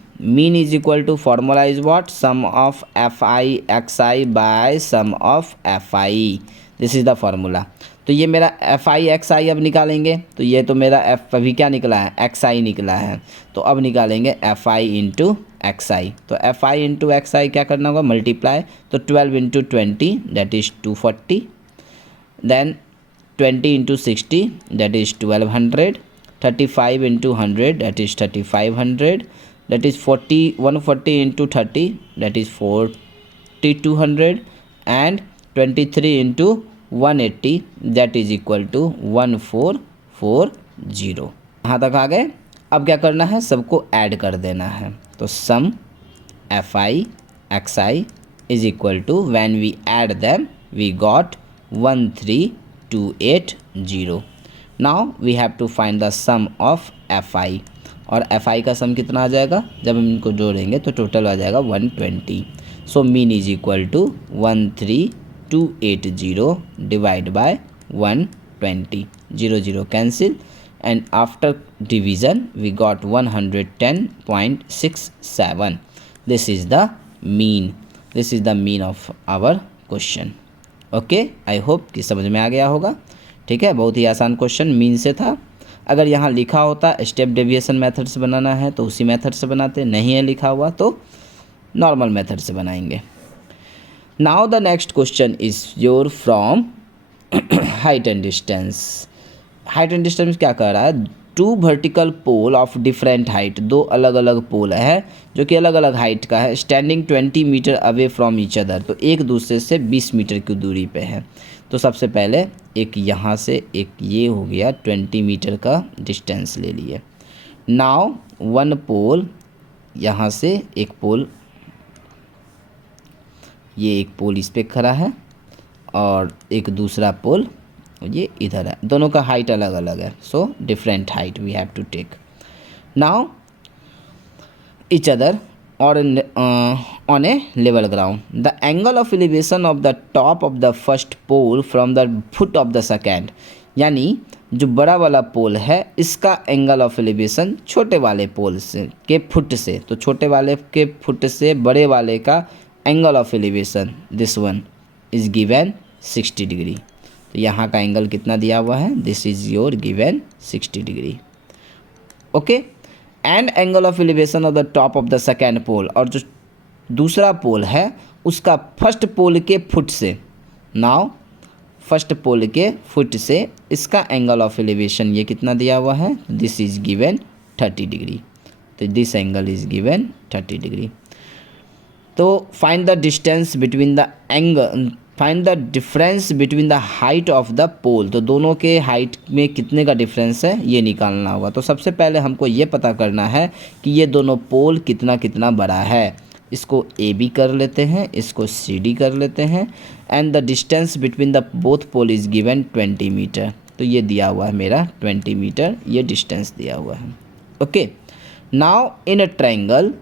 is equal to, formula is what, sum of FI XI by sum of FI, this is the formula। तो ये मेरा FI XI अब निकालेंगे, तो ये तो मेरा F अभी क्या निकला है XI निकला है, तो अब निकालेंगे FI इंटू XI। तो FI इंटू XI क्या करना होगा मल्टीप्लाई, तो 12 into 20 that is 240, then 20 into 60 that is 1200, 35 into 100 that is 3500, that is 140 into 30 that is 4200, and 23 into 180 that is equal to 1440। यहाँ तक आ गए। अब क्या करना है सबको ऐड कर देना है, तो सम FI XI is equal to, when we add them we got 13280। Now we have to find the sum of FI, और FI का सम कितना आ जाएगा जब हम इनको जोड़ेंगे तो टोटल आ जाएगा 120। So mean is equal to 13280 divide by 120, 0 0 cancel, and after division we got 110.67। This is the mean of our question. Okay, I hope कि समझ में आ गया होगा। ठीक है, बहुत ही आसान क्वेश्चन मीन से था। अगर यहाँ लिखा होता स्टेप डेविएशन मेथड से बनाना है तो उसी मेथड से बनाते, नहीं है लिखा हुआ तो नॉर्मल मेथड से बनाएंगे। Now the next question is your from height and distance. Height and distance क्या कह रहा है, two vertical pole of different height, दो अलग अलग पोल है जो कि अलग अलग हाइट का है, standing 20 metre away from each other, तो एक दूसरे से 20 मीटर की दूरी पे है। तो सबसे पहले एक यहाँ से एक ये हो गया 20 मीटर का डिस्टेंस ले लिए। नाउ वन पोल, यहाँ से एक पोल, ये एक पोल इस पे खड़ा है और एक दूसरा पोल ये इधर है, दोनों का हाइट अलग अलग है, so different height we have to take. Now each other or on a level ground. The angle of elevation of the top of the first pole from the foot of the second, यानी जो बड़ा वाला पोल है इसका angle of elevation छोटे वाले पोल से के फुट से, तो छोटे वाले के फुट से बड़े वाले का angle of elevation this one is given 60 degree. तो यहाँ का एंगल कितना दिया हुआ है, this is your given 60 degree. Okay, and angle of elevation of the top of the second pole, और जो दूसरा पोल है उसका फर्स्ट पोल के फुट से, नाउ फर्स्ट पोल के फुट से इसका एंगल ऑफ एलिवेशन ये कितना दिया हुआ है, दिस इज गिवन 30 डिग्री। तो this angle is given 30 degree. तो find the distance between the angle, find the difference between the height of the pole, तो दोनों के हाइट में कितने का डिफरेंस है ये निकालना होगा। तो सबसे पहले हमको ये पता करना है कि ये दोनों पोल कितना कितना बड़ा है। इसको ए बी कर लेते हैं, इसको सी डी कर लेते हैं, and the distance between the both pole is given 20 metre. तो ये दिया हुआ है मेरा 20 मीटर, ये डिस्टेंस दिया हुआ है। Okay, now in a triangle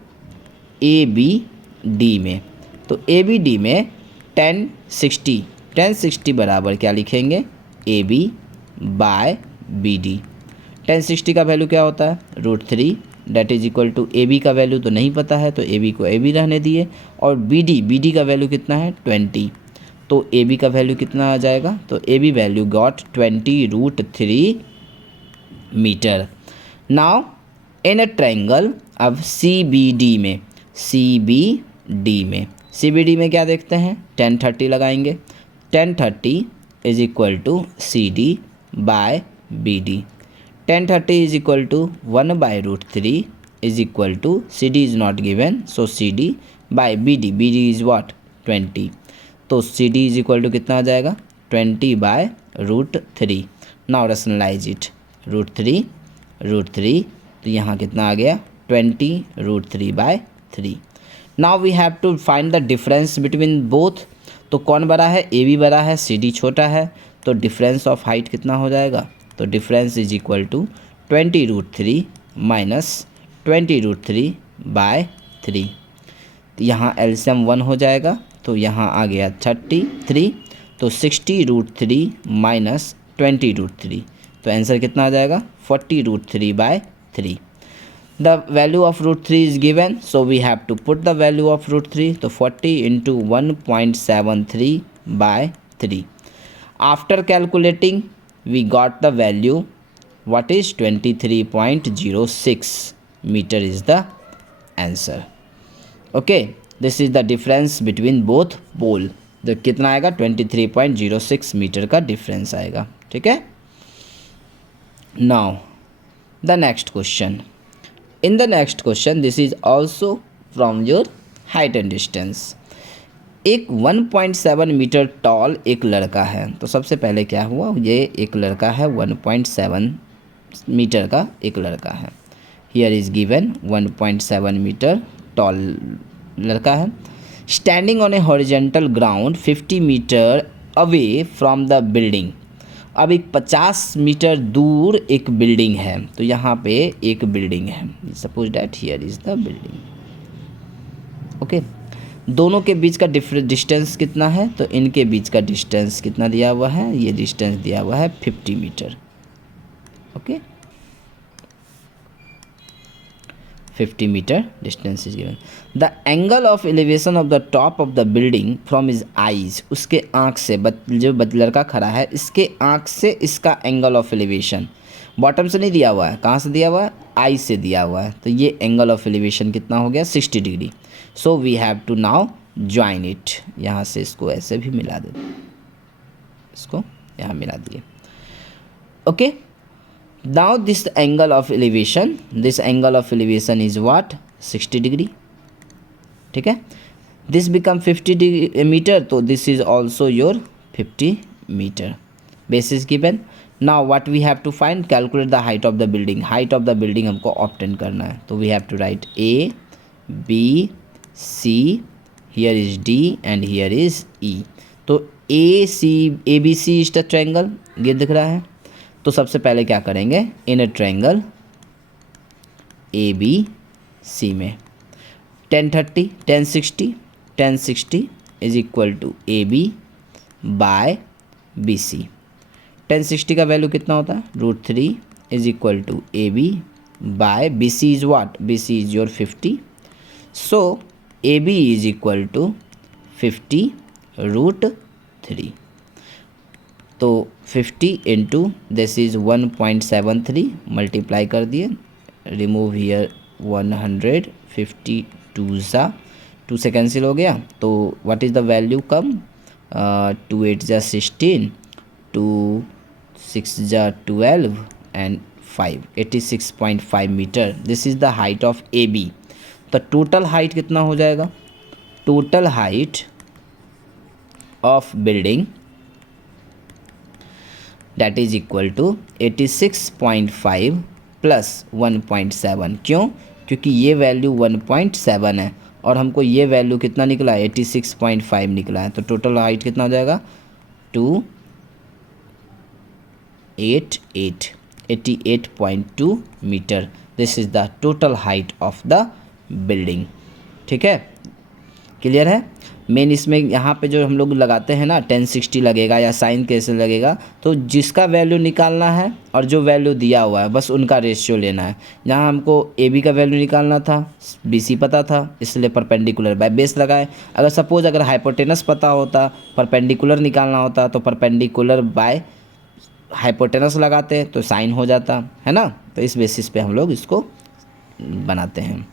A B D में, तो ए बी डी में 10 60 बराबर क्या लिखेंगे, A B by B D. 1060 का वैल्यू क्या होता है, √3, that is equal to A B का वैल्यू तो नहीं पता है तो ए बी को ए बी रहने दिए, और बी डी का वैल्यू कितना है 20, तो ए बी का वैल्यू कितना आ जाएगा, तो A B value got 20√3 metre. Now in a triangle, अब सी बी डी में, सी बी डी में क्या देखते हैं, 1030 लगाएंगे, 1030 is equal to C D by B D. 1030 is equal to 1/√3 is equal to, C D is not given, so C D by B D is what 20, तो C D is equal to कितना आ जाएगा 20/√3। Now rationalise it, √3, तो यहाँ कितना आ गया 20√3/3। Now we have to find the difference between both, तो कौन बड़ा है, ए बी बड़ा है, सी डी छोटा है, तो डिफरेंस ऑफ हाइट कितना हो जाएगा, तो difference is equal to 20√3 minus 20√3/3। यहाँ एलसीएम 1 हो जाएगा, तो यहाँ आ गया 33, तो 60√3 माइनस 20√3, तो आंसर कितना आ जाएगा 40√3/3। The value of √3 is given, so we have to put the value of √3, तो 40 into 1.73/3. After calculating, we got the value, what is 23.06 meter is the answer. Okay, this is the difference between both pole, तो कितना आएगा 23.06 metre का difference आएगा, ठीक है। Now the next question. In the next question, this is also from your height and distance. एक 1.7 metre toll एक लड़का है, तो सबसे पहले क्या हुआ, ये एक लड़का है 1.7 मीटर का एक लड़का है, here is given 1.7 metre tall लड़का है, standing on a horizontal ground 50 metre away from the building. अब एक 50 मीटर दूर एक बिल्डिंग है, तो यहाँ पे एक बिल्डिंग है, suppose that here is the building. Okay, दोनों के बीच का डिस्टेंस कितना है, तो इनके बीच का डिस्टेंस कितना दिया हुआ है, ये डिस्टेंस दिया हुआ है 50 metre. Okay, 50 metre distance is given. The angle of elevation of the top of the building from his eyes, उसके आँख से, जो लड़का खड़ा है इसके आँख से इसका एंगल ऑफ एलिवेशन बॉटम से नहीं दिया हुआ है, कहाँ से दिया हुआ है, आई से दिया हुआ है, तो ये एंगल ऑफ एलिवेशन कितना हो गया 60 degree. So we have to now join it, यहाँ से इसको ऐसे भी मिला दे, इसको यहाँ मिला दिए। Okay, now this angle of elevation is what 60 degree, ठीक है। दिस बिकम 50 मीटर, तो this is also your 50 metre. Base is given. Now what we have to find, calculate the height of the building. Height of the building हमको obtain करना है, तो we have to write A B C, here is D and here is E. तो A B C is the triangle, ये दिख रहा है। तो सबसे पहले क्या करेंगे, इन ए ट्रायंगल ए बी सी में 1060 is equal to A B by B C. 1060 का वैल्यू कितना होता है, √3 is equal to A B by B C is what, B C is your 50। So A B is equal to 50 √3। तो 50 into this is 1.73 multiply कर दिए, remove here 150 2 से cancel हो गया। तो what is the value come, 2 8 जा 16, 2 6 जा 12 and 5 86.5 metre. This is the height of A B. तो टोटल हाइट कितना हो जाएगा, total height of building that is equal to 86.5 plus 1.7। क्यों, क्योंकि ये वैल्यू 1.7 है और हमको ये वैल्यू कितना निकला है, 86.5 निकला है। तो टोटल हाइट कितना हो जाएगा, 88.2 metre. This is the total height of the building, ठीक है, क्लियर है। मेन इसमें यहाँ पे जो हम लोग लगाते हैं ना 1060 लगेगा या साइन कैसे लगेगा, तो जिसका वैल्यू निकालना है और जो वैल्यू दिया हुआ है बस उनका रेशियो लेना है। यहाँ हमको ए बी का वैल्यू निकालना था, बी सी पता था, इसलिए परपेंडिकुलर बाय बेस लगाए। अगर सपोज अगर हाइपोटेनस पता होता, परपेंडिकुलर निकालना होता, तो परपेंडिकुलर बाय हाइपोटेनस लगाते तो साइन हो जाता है ना। तो इस बेसिस पे हम लोग इसको बनाते हैं।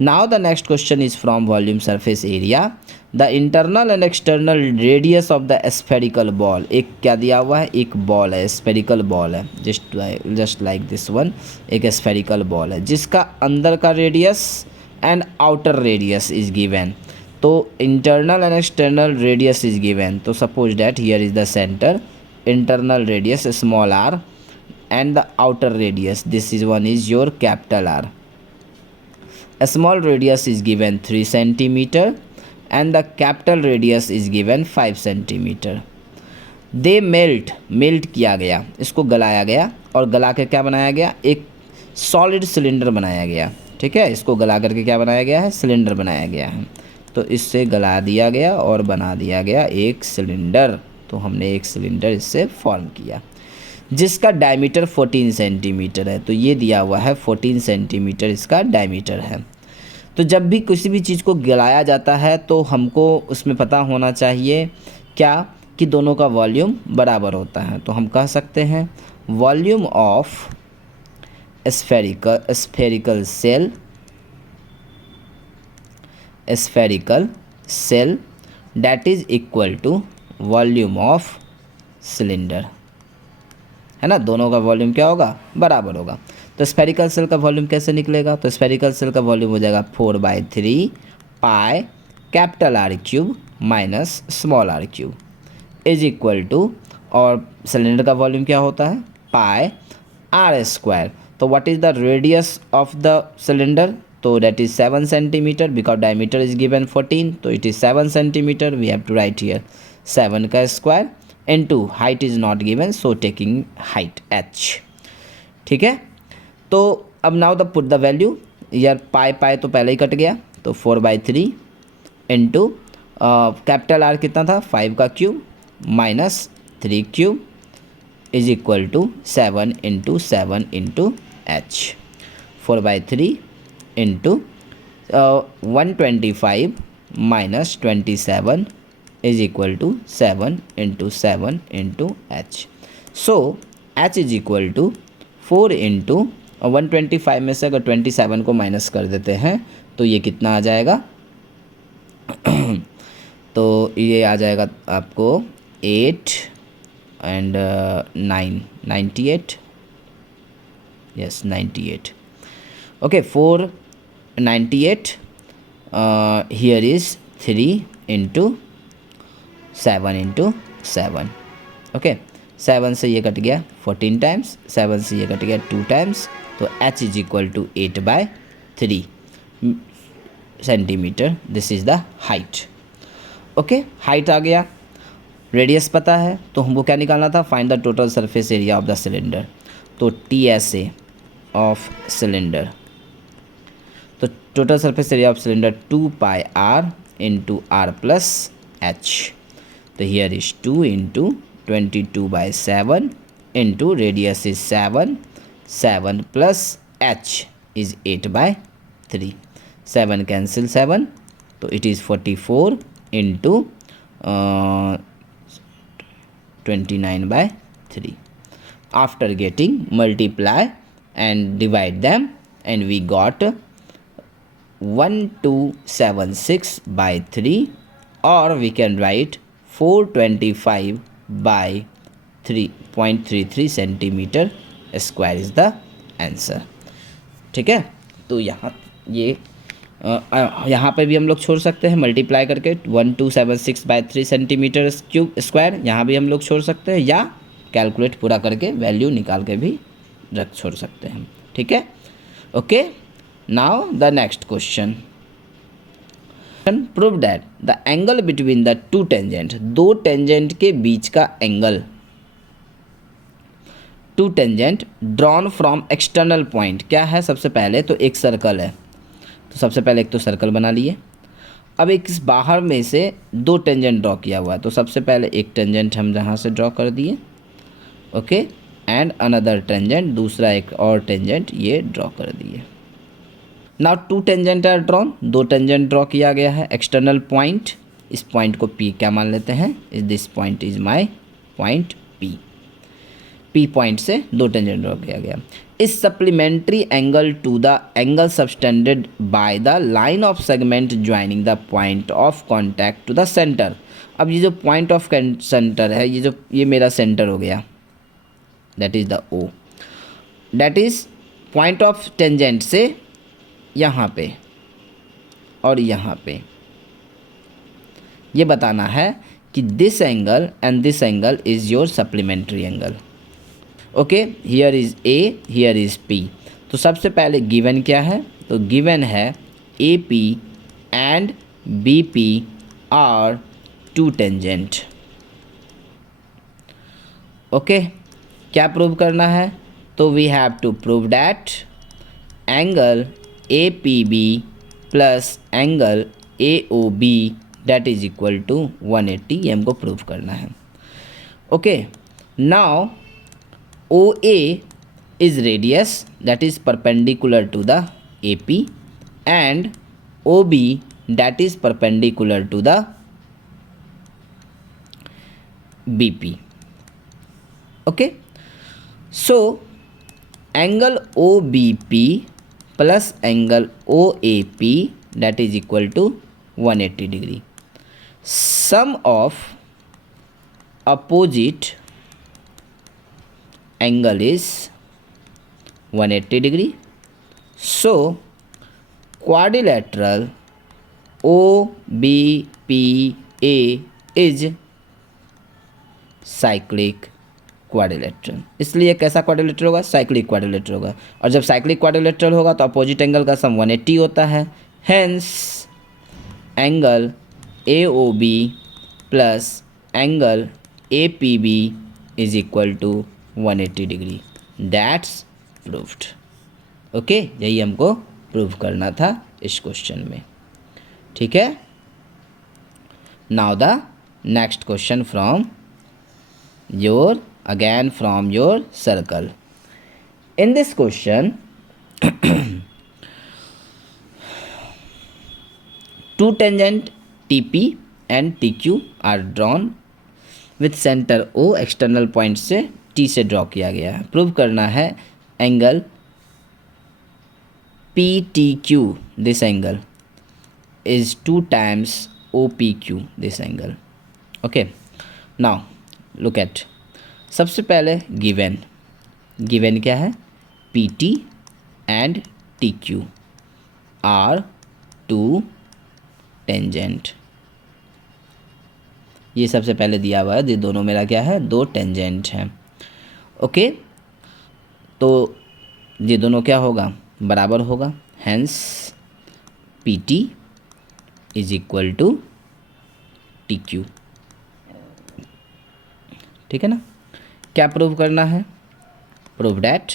Now the next question is from volume surface area. The internal and external radius of the spherical ball. एक क्या दिया हुआ है, एक बॉल है, स्फेरिकल बॉल है, जस्ट लाइक दिस वन, एक स्फेरिकल बॉल है जिसका अंदर का radius and outer radius is given. तो internal and external radius is given. तो suppose that here is the centre, internal radius small R and the outer radius this is one is your capital R. A small radius is given 3 centimeter and the capital radius is given 5 centimeter. They melt किया गया, इसको गलाया गया और गला के क्या बनाया गया, एक सॉलिड सिलेंडर बनाया गया, ठीक है। इसको गला करके क्या बनाया गया है, सिलेंडर बनाया गया है। तो इससे गला दिया गया और बना दिया गया एक सिलेंडर। तो हमने एक सिलेंडर इससे फॉर्म किया जिसका डायमीटर 14 सेंटीमीटर है। तो ये दिया हुआ है 14 सेंटीमीटर इसका डायमीटर है। तो जब भी किसी भी चीज़ को गलाया जाता है तो हमको उसमें पता होना चाहिए क्या, कि दोनों का वॉल्यूम बराबर होता है। तो हम कह सकते हैं volume of spherical shell that is equal to volume of cylinder, है ना। दोनों का वॉल्यूम क्या होगा, बराबर होगा। तो स्फेरिकल सेल का वॉल्यूम कैसे निकलेगा, तो स्फेरिकल सेल का वॉल्यूम हो जाएगा 4/3 pi capital R cube minus small R cube is equal to, और सिलेंडर का वॉल्यूम क्या होता है, पाई आर स्क्वायर। तो what is the radius of the cylinder, तो that is 7 centimetre because diameter is given 14, तो it is 7 centimetre. We have to write here 7 का square into height is not given, so taking height h, ठीक है। तो अब now the put the value, यार पाई तो पहले ही कट गया, तो 4/3 इंटू कैपिटल आर कितना था 5 का cube minus 3 cube is equal to 7 into 7 into h। 4/3 into 125 minus 27 is equal to 7 into 7 into h. So h is equal to 4 into 125 में से अगर 27 को माइनस कर देते हैं तो ये कितना आ जाएगा तो ये आ जाएगा आपको 8 and 9 98 yes 98. Okay, 498, here is 3 into 7 into 7. Okay 7 से ये कट गया 14 टाइम्स, 7 से ये कट गया 2 टाइम्स, तो h is equal to 8/3 centimetre. This is the height. Okay, height आ गया, रेडियस पता है, तो हमको क्या निकालना था, find the total surface area of the cylinder. तो TSA ऑफ सिलेंडर, तो total surface area of cylinder 2πr into r plus h. तो here is 2 into 22/7 into radius is 7, 7 plus h is 8/3. 7 cancel 7, तो it is 44 into 29/3. After getting multiply and divide them, and we got 1276/3, or we can write 425/3.33 centimetre square is the answer. ठीक है, तो यहाँ पे भी हम लोग छोड़ सकते हैं मल्टीप्लाई करके 1276/3 सेंटीमीटर क्यूब स्क्वायर, यहाँ भी हम लोग छोड़ सकते हैं, या कैलकुलेट पूरा करके वैल्यू निकाल के भी छोड़ सकते हैं. ठीक है, okay. Now the next question, prove that the angle between the two tangent, दो टेंजेंट के बीच का एंगल, two tangent drawn from external point. क्या है, सबसे पहले तो एक सर्कल है, तो सबसे पहले एक तो सर्कल बना लिए. अब एक इस बाहर में से दो टेंजेंट ड्रॉ किया हुआ है, तो सबसे पहले एक टेंजेंट हम जहाँ से ड्रॉ कर दिए, ओके, एंड अनदर टेंजेंट, दूसरा एक और टेंजेंट ये ड्रॉ कर दिए. Now two tangent are drawn, दो टेंजेंट ड्रॉ किया गया है एक्सटर्नल पॉइंट. इस पॉइंट को P क्या मान लेते हैं, this point is my point P point से दो टेंजेंट ड्रॉ किया गया. इस supplementary angle to the angle subtended by the line of segment joining the point of contact to the centre. अब ये जो पॉइंट ऑफ सेंटर है, ये मेरा सेंटर हो गया, that is the O. That is point of tangent से यहाँ पे और यहाँ पे ये बताना है कि this angle and this angle is your supplementary angle. Okay, here is A, here is P. तो सबसे पहले गिवन क्या है, तो गिवन है AP and BP are two tangent. Okay, क्या प्रूव करना है, तो we have to prove that angle APB plus angle AOB that is equal to 180. ये हमको प्रूव करना है. Okay, now OA is radius that is perpendicular to the AP, and OB that is perpendicular to the BP. Okay, so angle OBP plus angle OAP that is equal to 180 degree. Sum of opposite angle is 180 degree. So quadrilateral OBPA is cyclic quadrilateral. इसलिए कैसा quadrilateral होगा, cyclic quadrilateral होगा. और जब cyclic quadrilateral होगा तो opposite angle का सम 180 होता है. Hence angle AOB plus angle APB is equal to 180 degree. That's proved. Okay, यही हमको प्रूव करना था इस क्वेश्चन में. ठीक है, now the next question from your circle. In this question, two tangent TP and TQ are drawn with center O external point से T से ड्रॉ किया गया है. प्रूव करना है angle PTQ, this angle is 2 times OPQ, this angle. Okay, now look at, सबसे पहले given क्या है, PT and TQ are two tangent. ये सबसे पहले दिया हुआ है, ये दोनों मेरा क्या है, दो टेंजेंट हैं। ओके, तो ये दोनों क्या होगा, बराबर होगा। Hence PT is equal to TQ। ठीक है ना। क्या प्रूव करना है, prove that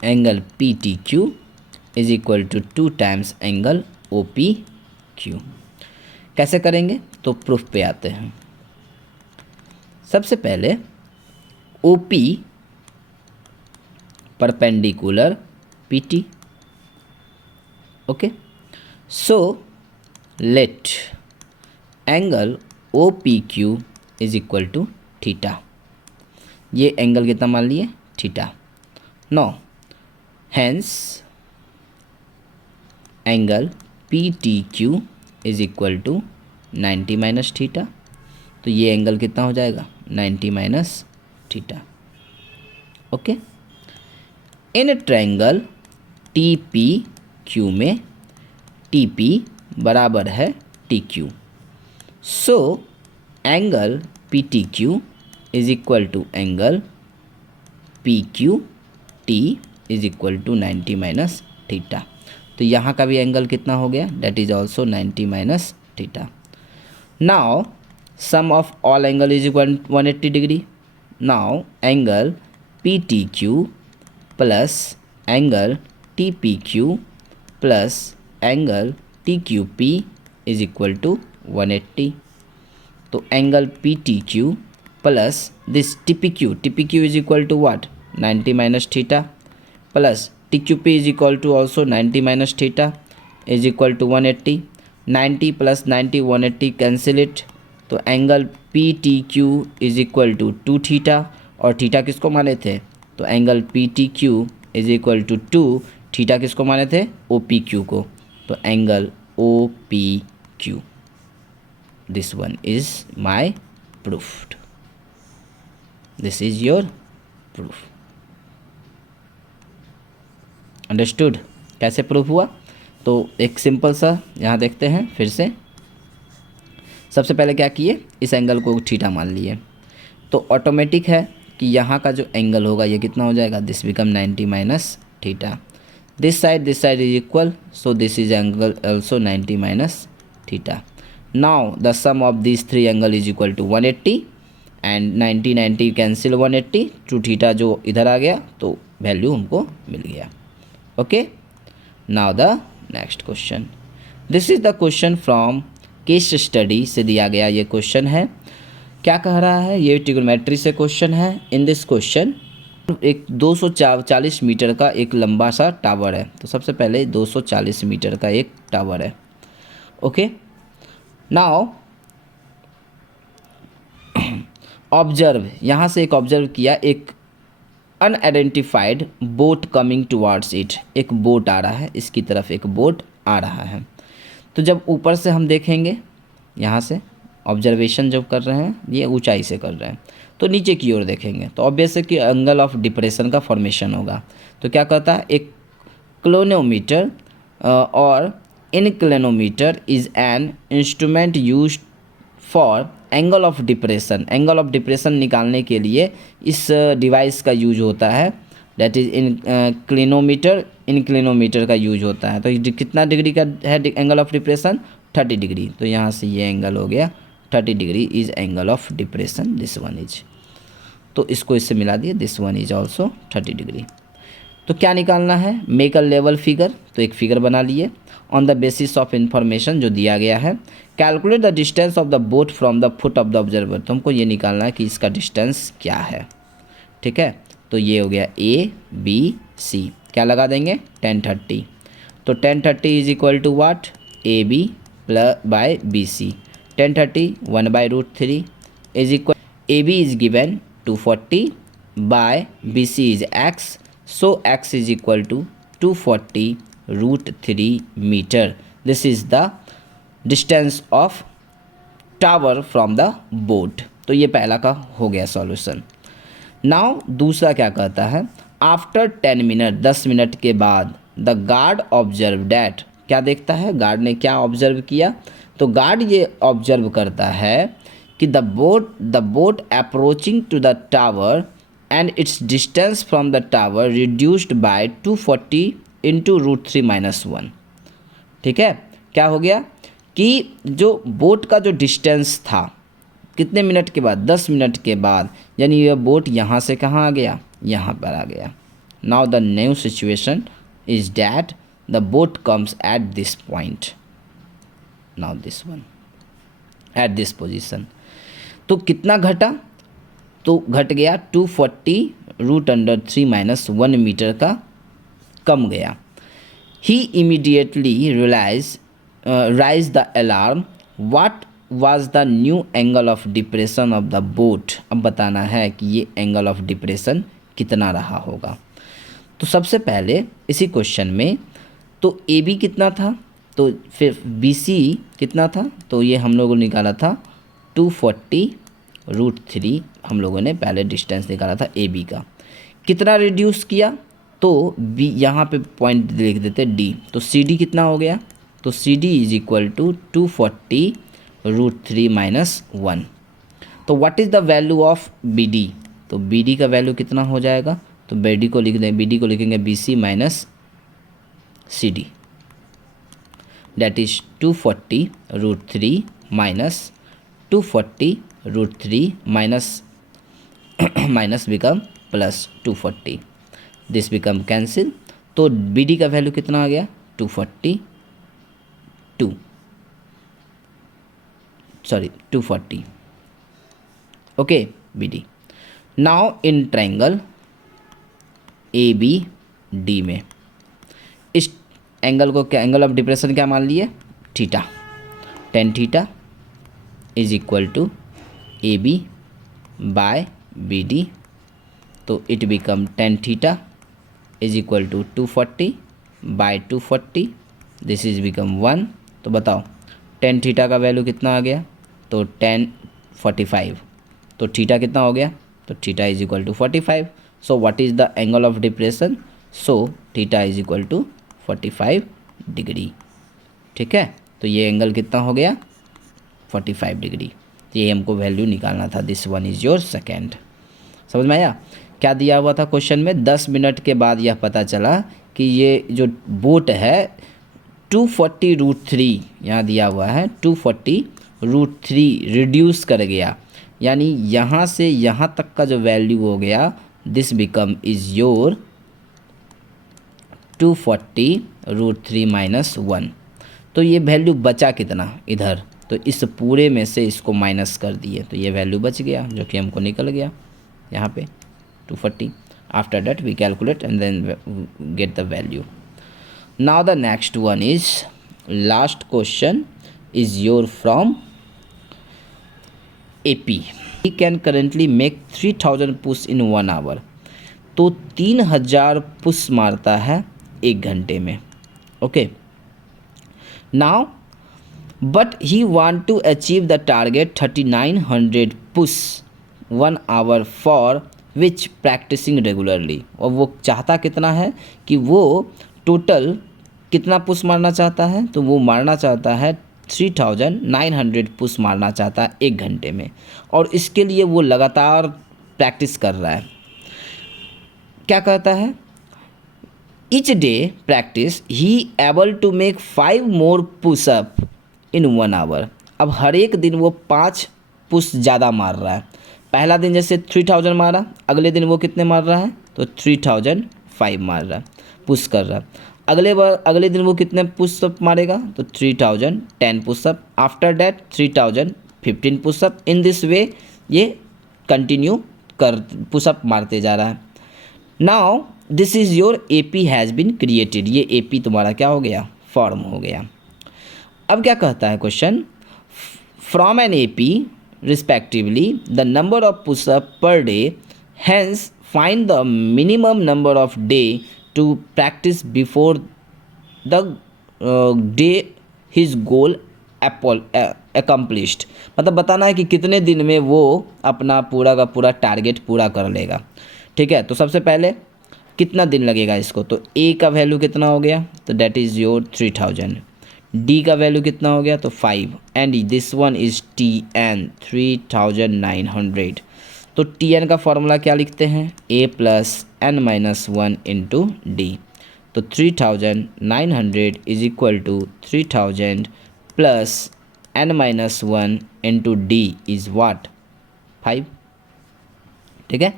angle PTQ is equal to 2 times angle OPQ। कैसे करेंगे, तो प्रूफ पे आते हैं। सबसे पहले OP perpendicular PT। Okay, so let angle OPQ is equal to theta. ये एंगल कितना मान लिए, theta. No hence angle PTQ is equal to 90 minus theta. तो ये एंगल कितना हो जाएगा, 90 minus theta. Okay, in triangle TPQ में TP बराबर है TQ। So angle PTQ is equal to angle PQT is equal to 90 minus theta. तो यहाँ का भी एंगल कितना हो गया, that is also 90 minus theta. Now sum of all angle is equal 180 degree. Now angle PTQ plus angle TPQ plus angle TQP is equal to 180। तो angle PTQ plus this TPQ is equal to what, 90 minus theta, plus TQP is equal to also 90 minus theta is equal to 180। 90 plus 90 180 cancel it. तो angle PTQ is equal to 2 theta, और theta किसको माने थे, तो angle PTQ is equal to 2 theta किसको माने थे, OPQ को। तो angle OPQ, this one is my proved. This is your proof. Understood, कैसे प्रूफ हुआ, तो एक सिंपल सा यहाँ देखते हैं फिर से। सबसे पहले क्या किए, इस एंगल को थीटा मान लिए, तो ऑटोमेटिक है कि यहाँ का जो एंगल होगा ये कितना हो जाएगा, this become 90 minus theta. This side is equal, so this is angle also 90 minus theta. Now the sum of this three angle is equal to 180 and 90 cancel 180, two theta जो इधर आ गया तो वैल्यू हमको मिल गया। Okay, now the next question. This is the question from case study से दिया गया ये क्वेश्चन है। क्या कह रहा है, ये ट्रिग्नोमेट्री से क्वेश्चन है। इन दिस क्वेश्चन एक 240 मीटर का एक लंबा सा टावर है। तो सबसे पहले 240 मीटर का एक टावर है। ओके, नाउ ऑब्जर्व, यहाँ से एक ऑब्जर्व किया, एक unidentified boat coming towards it. एक बोट आ रहा है, इसकी तरफ एक बोट आ रहा है। तो जब ऊपर से हम देखेंगे, यहाँ से ऑब्जर्वेशन जब कर रहे हैं, ये ऊंचाई से कर रहे हैं, तो नीचे की ओर देखेंगे तो ऑब्वियस है कि एंगल ऑफ डिप्रेशन का फॉर्मेशन होगा। तो क्या कहता है, एक क्लोनोमीटर और inclinometer is an instrument used for angle of depression. Angle of depression निकालने के लिए इस डिवाइस का यूज होता है, दैट इज इनक्लिनोमीटर का यूज होता है। तो ये कितना डिग्री का है एंगल ऑफ डिप्रेशन, 30 डिग्री। तो यहाँ से ये एंगल हो गया 30 degree is angle of depression, this one is. तो इसको इससे मिला दिए, this one is also 30 degree. तो क्या निकालना है, मेक अ लेवल फिगर। तो एक फिगर बना लिए on the basis of information जो दिया गया है। Calculate the distance of the boat from the foot of the observer. तो हमको ये निकालना है कि इसका डिस्टेंस क्या है। ठीक है, तो ये हो गया ABC। क्या लगा देंगे, 1030। तो 1030 is equal to what, AB plus by BC। 1030 1/√3 is equal, AB is given 240 by BC is x। So x is equal to 240√3 meter. This is the distance of tower from the boat. तो ये पहला का हो गया solution. Now दूसरा क्या कहता है, आफ्टर 10 मिनट, 10 मिनट के बाद द गार्ड ऑब्जर्व डैट, क्या देखता है, गार्ड ने क्या ऑब्जर्व किया, तो गार्ड ये ऑब्जर्व करता है कि the boat approaching to the tower and its distance from the tower reduced by 240 into √3-1। ठीक है, क्या हो गया कि जो बोट का जो डिस्टेंस था कितने मिनट के बाद, 10 मिनट के बाद, यानी यह बोट यहाँ से कहाँ आ गया, यहाँ पर आ गया। Now the new situation is that the boat comes at this point, now this one at this position. तो कितना घटा, तो घट गया 240 √3-1 मीटर का कम गया। He immediately raise the alarm, what was the new angle of depression of the boat. अब बताना है कि ये एंगल ऑफ डिप्रेशन कितना रहा होगा। तो सबसे पहले इसी क्वेश्चन में तो ए बी कितना था, तो फिर बी सी कितना था, तो ये हम लोगों ने निकाला था 240 √3, हम लोगों ने पहले डिस्टेंस निकाला था ए बी का। कितना रिड्यूस किया, तो बी यहाँ पे पॉइंट लिख देते डी, तो सी डी कितना हो गया, तो C D is equal to 240 √3-1। तो what is the value of B D, तो बी डी का वैल्यू कितना हो जाएगा, तो बी डी को लिख दें, बी डी को लिखेंगे B C minus C D, that is 240 √3 minus 240 √3 minus become plus 240, this become cancel। तो बी डी का वैल्यू कितना आ गया 240 okay B D. Now in triangle A B D में इस एंगल को क्या, एंगल ऑफ डिप्रेशन क्या मान लिए, theta, tan theta is equal to A B by B D, तो it become tan theta is equal to 240 by 240, this is become 1। तो बताओ tan थीटा का वैल्यू कितना आ गया, तो tan 45, तो थीटा कितना हो गया, तो theta is equal to 45। So what is the angle of depression, so theta is equal to 45 degree. ठीक है, तो ये एंगल कितना हो गया 45 डिग्री, तो ये हमको वैल्यू निकालना था। This one is your second. समझ में आया, क्या दिया हुआ था क्वेश्चन में, 10 मिनट के बाद यह पता चला कि ये जो बोट है 240 √3 यहाँ दिया हुआ है, 240 √3 रिड्यूस कर गया, यानी यहाँ से यहाँ तक का जो वैल्यू हो गया, दिस बिकम इज़ योर 240 √3-1। तो ये वैल्यू बचा कितना इधर, तो इस पूरे में से इसको माइनस कर दिए, तो ये वैल्यू बच गया जो कि हमको निकल गया यहाँ पे 240। After that we calculate and then get the value. Now the next one is last question is your from AP। He can currently make 3000 push in 1 hour. तो 3000 पुश मारता है 1 घंटे में। Okay, now but he want to achieve the target 3900 push 1 hour for which practising regularly. और वो चाहता कितना है कि वो टोटल कितना पुश मारना चाहता है, तो वो मारना चाहता है 3900 पुश मारना चाहता है 1 घंटे में, और इसके लिए वो लगातार प्रैक्टिस कर रहा है। क्या कहता है, each day practice he able to make 5 more pushup in 1 hour. अब हर एक दिन वो 5 पुश ज़्यादा मार रहा है। पहला दिन जैसे 3000 मारा, अगले दिन वो कितने मार रहा है, तो 3005 मार रहा है, पुश कर रहा है। अगले दिन वो कितने पुशअप मारेगा, तो 3010 pushup. After that 3015 pushup. In this way ये कंटिन्यू कर पुशअप मारते जा रहा है। Now this is your AP has been created. ये AP तुम्हारा क्या हो गया, फॉर्म हो गया। अब क्या कहता है question, from an AP respectively the number of pushup per day, hence find the minimum number of day to practice before the day his goal accomplished. मतलब बताना है कि कितने दिन में वो अपना पूरा का पूरा टारगेट पूरा कर लेगा। ठीक है, तो सबसे पहले कितना दिन लगेगा इसको, तो ए का वैल्यू कितना हो गया, तो दैट इज़ योर 3000। डी का वैल्यू कितना हो गया, तो 5, and this one is T N 3900। तो टी एन का फॉर्मूला क्या लिखते हैं, A plus N minus one into D. तो 3900 is equal to 3000 plus N minus one into D is what 5। ठीक है,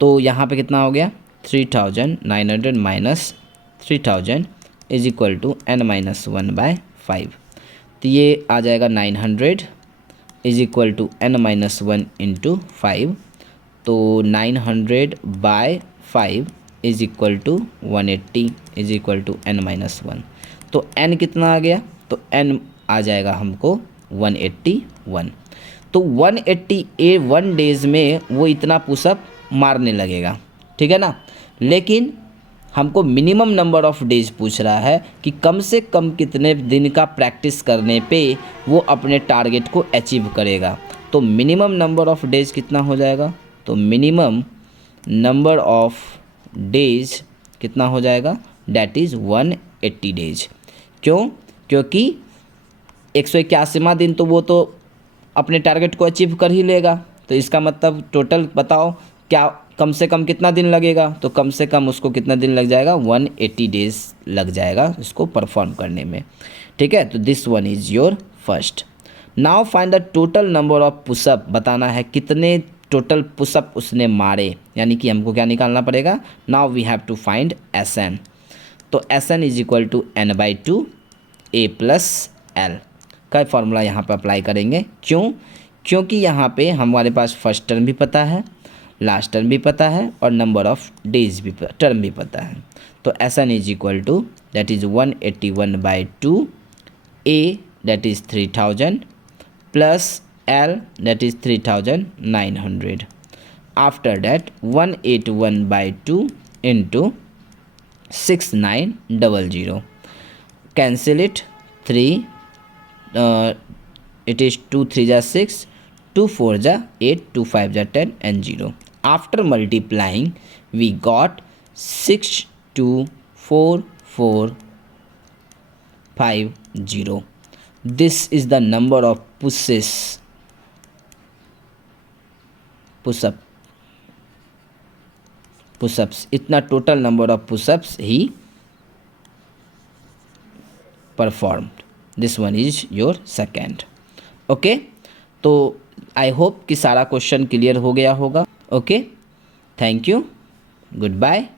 तो यहाँ पे कितना हो गया, 3900 minus 3000 is equal to n minus one by 5। तो ये आ जाएगा 900 is equal to n minus one into 5। तो 900 by 5 is equal to 180 is equal to n minus one. तो एन कितना आ गया, तो एन आ जाएगा हमको 181। तो 180 1 डेज़ में वो इतना पुशअप मारने लगेगा, ठीक है ना। लेकिन हमको मिनिमम नंबर ऑफ़ डेज पूछ रहा है कि कम से कम कितने दिन का प्रैक्टिस करने पे वो अपने टारगेट को अचीव करेगा। तो मिनिमम नंबर ऑफ़ डेज कितना हो जाएगा, तो मिनिमम नंबर ऑफ़ डेज कितना हो जाएगा, डैट इज़ 180 डेज। क्यों, क्योंकि 181वां दिन तो वो तो अपने टारगेट को अचीव कर ही लेगा। तो इसका मतलब टोटल बताओ क्या कम से कम कितना दिन लगेगा, तो कम से कम उसको कितना दिन लग जाएगा, 180 डेज लग जाएगा इसको परफॉर्म करने में। ठीक है, तो this one is your first. Now find the total number of pushup, बताना है कितने टोटल पुशअप उसने मारे, यानी कि हमको क्या निकालना पड़ेगा, now we have to find S N. तो S N is equal to N by two A plus L का फॉर्मूला यहाँ पे अप्लाई करेंगे। क्यों, क्योंकि यहाँ पे हमारे पास फर्स्ट टर्म भी पता है, लास्ट टर्म भी पता है, और नंबर ऑफ डेज भी टर्म भी पता है। तो S N is equal to that is 181 by two, a that is 3000 plus l that is 3900। After that 181 by two into 6900, cancel it, 3 it is 2 3 जा 6, 2 4 जा 8, 2 5 जा 10 and 0. After multiplying we got 62450. This is the number of push-ups, इतना total number of pushups he performed. This one is your second. Okay, तो आई hope कि सारा question clear हो गया होगा। Okay, thank you, good bye.